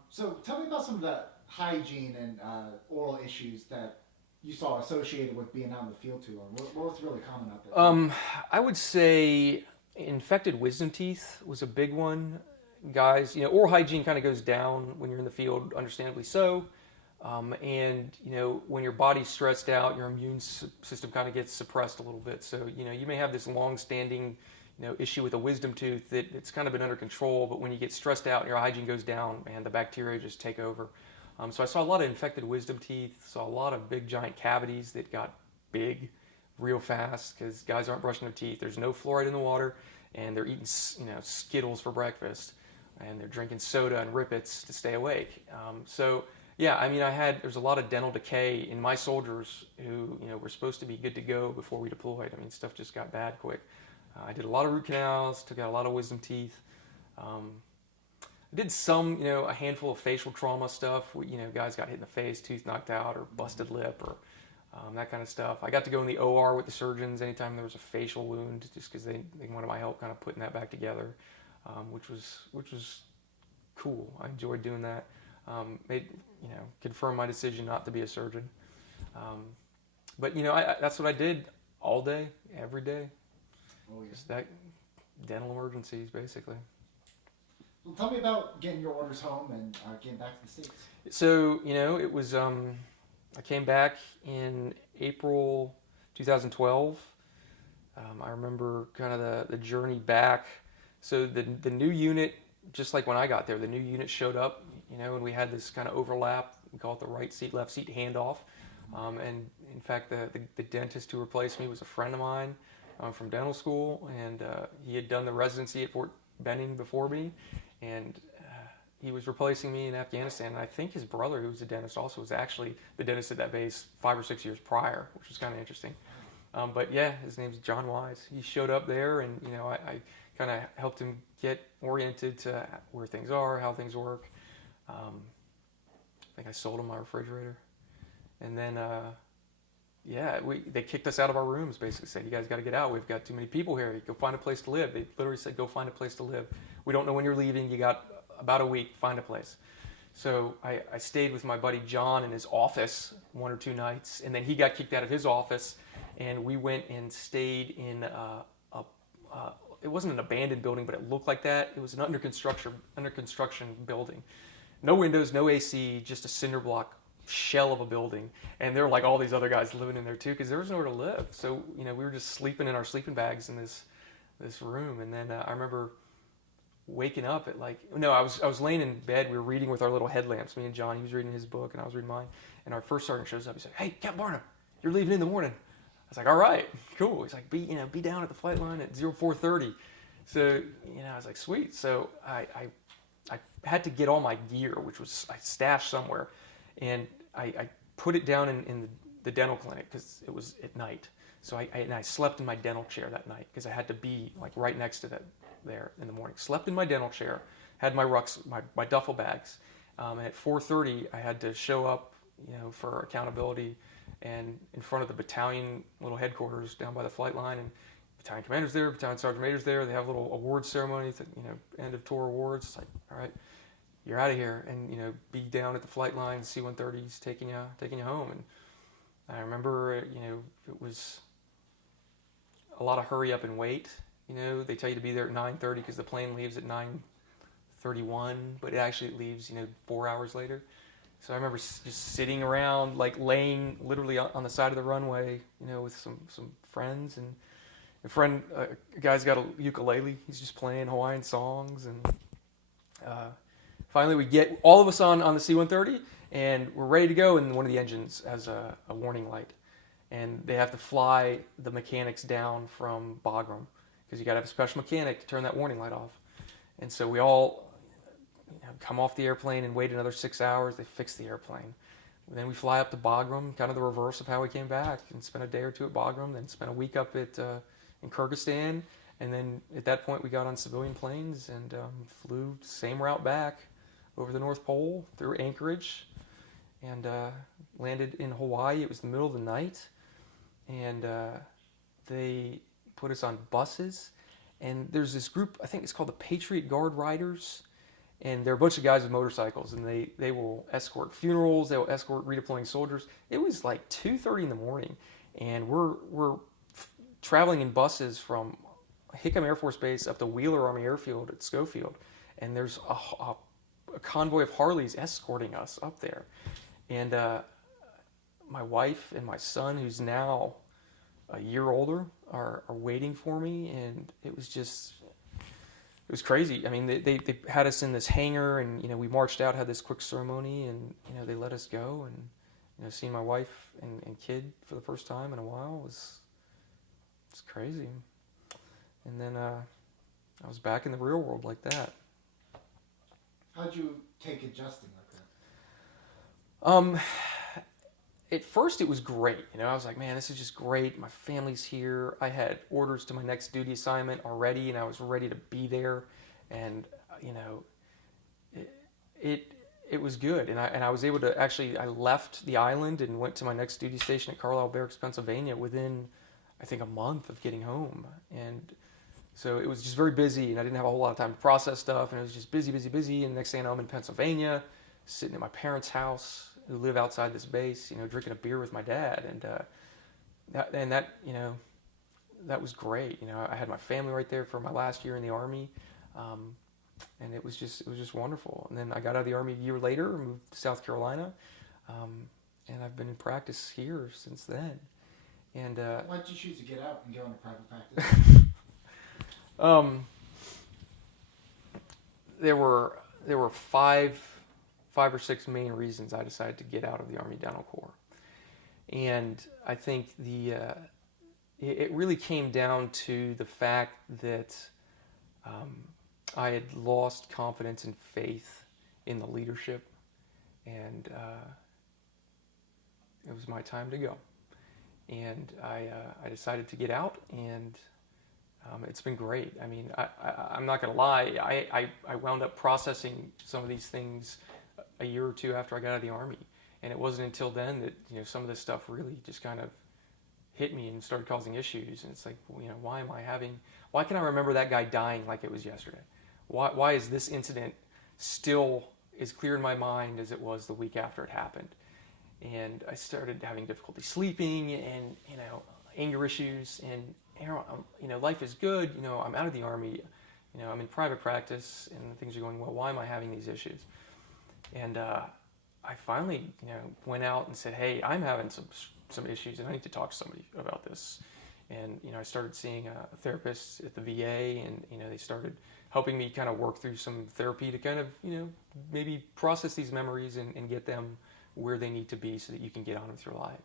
So tell me about some of the hygiene and oral issues that you saw associated with being out in the field too long. What was really common out there? I would say infected wisdom teeth was a big one. Guys, oral hygiene kind of goes down when you're in the field, understandably so. And when your body's stressed out, your immune system kind of gets suppressed a little bit. So you may have this long-standing issue with a wisdom tooth that it's kind of been under control, but when you get stressed out and your hygiene goes down, man, the bacteria just take over. So I saw a lot of infected wisdom teeth, saw a lot of big giant cavities that got big real fast because guys aren't brushing their teeth. There's no fluoride in the water, and they're eating Skittles for breakfast, and they're drinking soda and Rippets to stay awake. So yeah, there's a lot of dental decay in my soldiers who were supposed to be good to go before we deployed. Stuff just got bad quick. I did a lot of root canals, took out a lot of wisdom teeth. I did some, a handful of facial trauma stuff. Guys got hit in the face, tooth knocked out, or busted lip, or that kind of stuff. I got to go in the OR with the surgeons anytime there was a facial wound, just because they wanted my help kind of putting that back together, which was cool. I enjoyed doing that. Confirmed my decision not to be a surgeon. But that's what I did all day, every day. Oh, yeah. Just that dental emergencies, basically. Well, tell me about getting your orders home and getting back to the States. So, it was, I came back in April 2012. I remember kind of the journey back. So the new unit, just like when I got there, the new unit showed up, and we had this kind of overlap. We call it the right seat, left seat handoff. And in fact, the dentist who replaced me was a friend of mine from dental school, and he had done the residency at Fort Benning before me, and he was replacing me in Afghanistan. And I think his brother, who was a dentist, also was actually the dentist at that base 5 or 6 years prior, which was kind of interesting. But yeah, his name's John Wise. He showed up there, and I kind of helped him get oriented to where things are, how things work. I think I sold him my refrigerator, and then they kicked us out of our rooms. Basically said, "You guys got to get out. We've got too many people here. Go find a place to live." They literally said, "Go find a place to live. We don't know when you're leaving. You got about a week. Find a place." So I stayed with my buddy John in his office 1 or 2 nights, and then he got kicked out of his office, and we went and stayed in it wasn't an abandoned building, but it looked like that. It was an under construction building. No windows, no AC, just a cinder block shell of a building. And there were like all these other guys living in there too, because there was nowhere to live. So, we were just sleeping in our sleeping bags in this room. And then I remember waking up at I was laying in bed. We were reading with our little headlamps, me and John. He was reading his book and I was reading mine. And our first sergeant shows up. He's like, "Hey, Captain Barno, you're leaving in the morning." I was like, "All right, cool." He's like, be down at the flight line at 04:30. So, I was like, sweet. So I had to get all my gear, which was I stashed somewhere, and I put it down in the dental clinic because it was at night. So I slept in my dental chair that night because I had to be like right next to that there in the morning. Slept in my dental chair, had my rucks, my duffel bags, and at 4:30 I had to show up, for accountability, and in front of the battalion little headquarters down by the flight line, and battalion commander's there, battalion sergeant major's there. They have little awards ceremonies, end of tour awards. It's like, all right, you're out of here, and be down at the flight line. C-130's taking you home. And I remember, it was a lot of hurry up and wait. They tell you to be there at 9:30 because the plane leaves at 9:31, but it actually leaves 4 hours later. So I remember just sitting around, like laying literally on the side of the runway, with some friends, and a guy's got a ukulele. He's just playing Hawaiian songs, and finally we get all of us on the C-130, and we're ready to go, and one of the engines has a warning light, and they have to fly the mechanics down from Bagram because you got to have a special mechanic to turn that warning light off. And so we all come off the airplane and wait another 6 hours. They fix the airplane. And then we fly up to Bagram, kind of the reverse of how we came back, and spent a day or two at Bagram, then spent a week up in Kyrgyzstan. And then at that point we got on civilian planes and flew same route back over the North Pole through Anchorage, and landed in Hawaii. It was the middle of the night, and they put us on buses. And there's this group, I think it's called the Patriot Guard Riders, and they're a bunch of guys with motorcycles, and they will escort funerals, they will escort redeploying soldiers. It was like 2:30 in the morning, and we're traveling in buses from Hickam Air Force Base up to Wheeler Army Airfield at Schofield, and there's a convoy of Harleys escorting us up there. And my wife and my son, who's now a year older, are waiting for me, and it was crazy. I mean, they had us in this hangar, and we marched out, had this quick ceremony, and they let us go, and seeing my wife and kid for the first time in a while was crazy. And then I was back in the real world like that. How'd you take adjusting like that? At first it was great. I was like, man, this is just great. My family's here. I had orders to my next duty assignment already, and I was ready to be there. And it was good. And I was able to I left the island and went to my next duty station at Carlisle Barracks, Pennsylvania, within I think a month of getting home. And so it was just very busy, and I didn't have a whole lot of time to process stuff, and it was just busy. And next thing I know, I'm in Pennsylvania, sitting at my parents' house, who live outside this base, drinking a beer with my dad, and that was great. I had my family right there for my last year in the Army, and it was just wonderful. And then I got out of the Army a year later, moved to South Carolina, and I've been in practice here since then. And why did you choose to get out and go into private practice? There were five or six main reasons I decided to get out of the Army Dental Corps, and I think it really came down to the fact that I had lost confidence and faith in the leadership, and it was my time to go. And I decided to get out, and it's been great. I mean, I'm not going to lie. I wound up processing some of these things a year or two after I got out of the Army, and it wasn't until then that some of this stuff really just kind of hit me and started causing issues. And it's like, why can I remember that guy dying like it was yesterday? Why is this incident still as clear in my mind as it was the week after it happened? And I started having difficulty sleeping, and anger issues, and life is good. I'm out of the Army. I'm in private practice, and things are going well. Why am I having these issues? And I finally, went out and said, hey, I'm having some issues, and I need to talk to somebody about this. And I started seeing a therapist at the VA, and they started helping me kind of work through some therapy to kind of maybe process these memories and get them where they need to be so that you can get on with your life.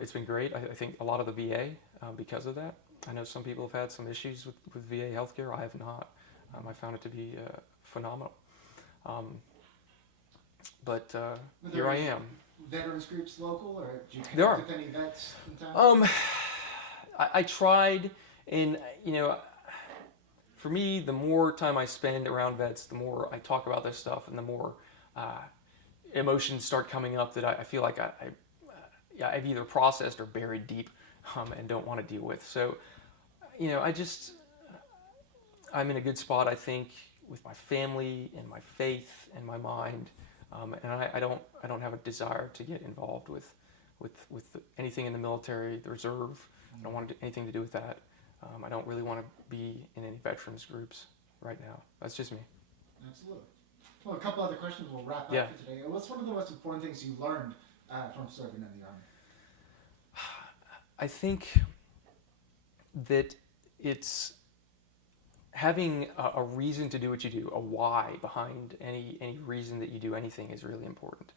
It's been great. I think a lot of the VA, because of that. I know some people have had some issues with VA healthcare. I have not. I found it to be phenomenal. But here I am. Veterans groups local, or do you There connect with any vets in town? I tried, and for me, the more time I spend around vets, the more I talk about this stuff, and the more emotions start coming up that I feel like I've either processed or buried deep, and don't want to deal with. So, I'm in a good spot, I think, with my family and my faith and my mind, and I don't have a desire to get involved with anything in the military, the reserve. I don't want anything to do with that. I don't really want to be in any veterans groups right now. That's just me. Absolutely. Well, a couple other questions we'll wrap up for today. What's one of the most important things you learned from serving in the Army? I think that it's having a reason to do what you do, a why behind any reason that you do anything is really important.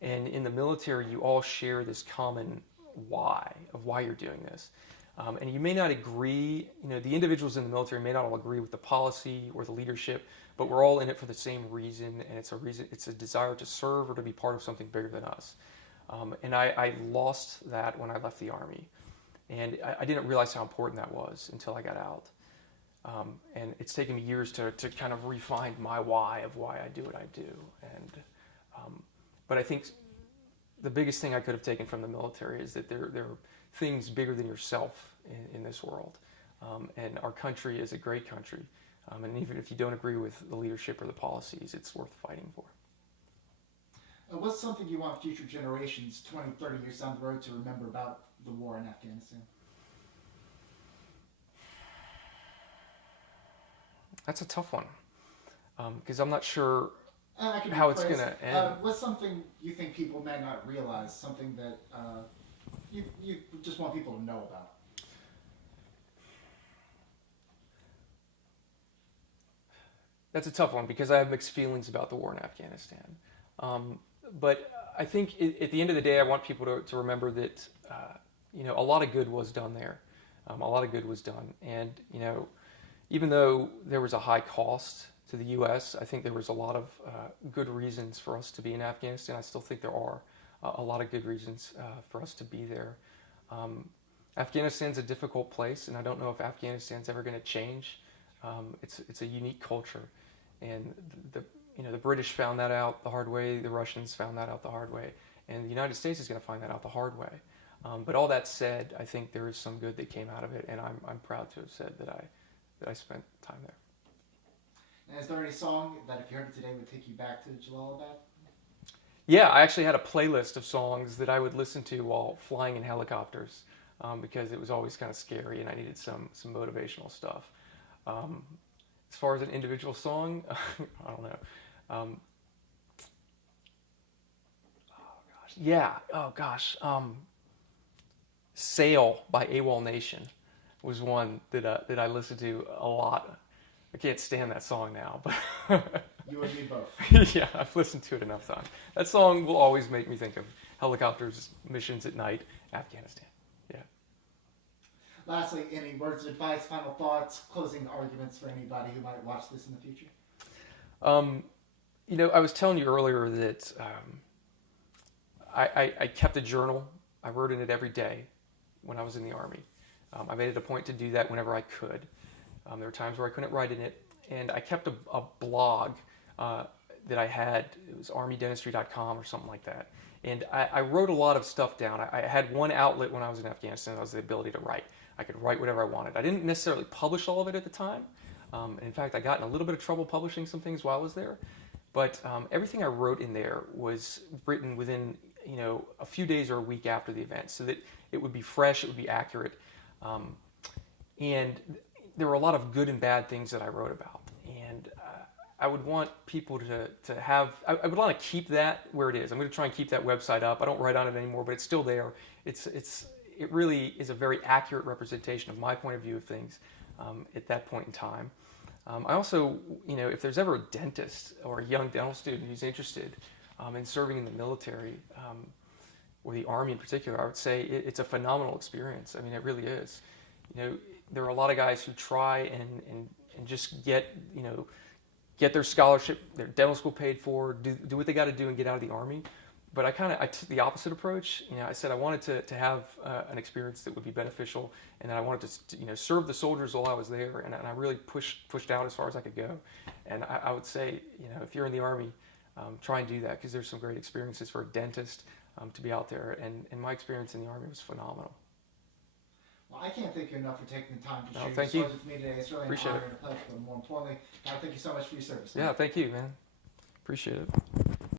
And in the military, you all share this common why of why you're doing this. And you may not agree, the individuals in the military may not all agree with the policy or the leadership, but we're all in it for the same reason, and it's a desire to serve or to be part of something bigger than us. And I lost that when I left the Army. And I didn't realize how important that was until I got out. And it's taken me years to kind of refine my why of why I do what I do. But I think the biggest thing I could have taken from the military is that there are things bigger than yourself in this world. And our country is a great country. And even if you don't agree with the leadership or the policies, it's worth fighting for. What's something you want future generations, 20, 30 years down the road, to remember about the war in Afghanistan? That's a tough one, because I'm not sure how it's going to end. What's something you think people may not realize, something that you just want people to know about? That's a tough one, because I have mixed feelings about the war in Afghanistan. But I think at the end of the day, I want people to remember that a lot of good was done there. A lot of good was done. And, even though there was a high cost to the U.S., I think there was a lot of good reasons for us to be in Afghanistan. I still think there are a lot of good reasons for us to be there. Afghanistan's a difficult place, and I don't know if Afghanistan's ever going to change. It's a unique culture, and the British found that out the hard way. The Russians found that out the hard way, and the United States is going to find that out the hard way. But all that said, I think there is some good that came out of it, and I'm proud to have said that I spent time there. And is there any song that, if you heard it today, would take you back to Jalalabad? Yeah, I actually had a playlist of songs that I would listen to while flying in helicopters, because it was always kind of scary, and I needed some motivational stuff. As far as an individual song, I don't know. Sail by AWOL Nation was one that I listened to a lot. I can't stand that song now, but You and me both. yeah, I've listened to it enough times. That song will always make me think of helicopters, missions at night, Afghanistan. Yeah. Lastly, any words of advice, final thoughts, closing arguments for anybody who might watch this in the future? I was telling you earlier that I kept a journal. I wrote in it every day when I was in the Army. I made it a point to do that whenever I could. There were times where I couldn't write in it. And I kept a blog that I had. It was armydentistry.com or something like that. And I wrote a lot of stuff down. I had one outlet when I was in Afghanistan. That was the ability to write. I could write whatever I wanted. I didn't necessarily publish all of it at the time. In fact, I got in a little bit of trouble publishing some things while I was there. But everything I wrote in there was written within a few days or a week after the event, so that it would be fresh, it would be accurate. And there were a lot of good and bad things that I wrote about. And I would want people to have, I would want to keep that where it is. I'm going to try and keep that website up. I don't write on it anymore, but it's still there. It really is a very accurate representation of my point of view of things at that point in time. I also, if there's ever a dentist or a young dental student who's interested in serving in the military, or the Army in particular, I would say it's a phenomenal experience. I mean, it really is. There are a lot of guys who try and just get their scholarship, their dental school paid for, do what they got to do and get out of the Army. But I took the opposite approach. I said I wanted to have an experience that would be beneficial, and that I wanted to serve the soldiers while I was there, and I really pushed out as far as I could go. And I would say, if you're in the Army, try and do that, because there's some great experiences for a dentist to be out there. And my experience in the Army was phenomenal. Well, I can't thank you enough for taking the time to share your thank you. stories with me today. It's really Appreciate an honor it. and a pleasure, but more importantly, God, thank you so much for your service. Yeah, thank you, man. Appreciate it.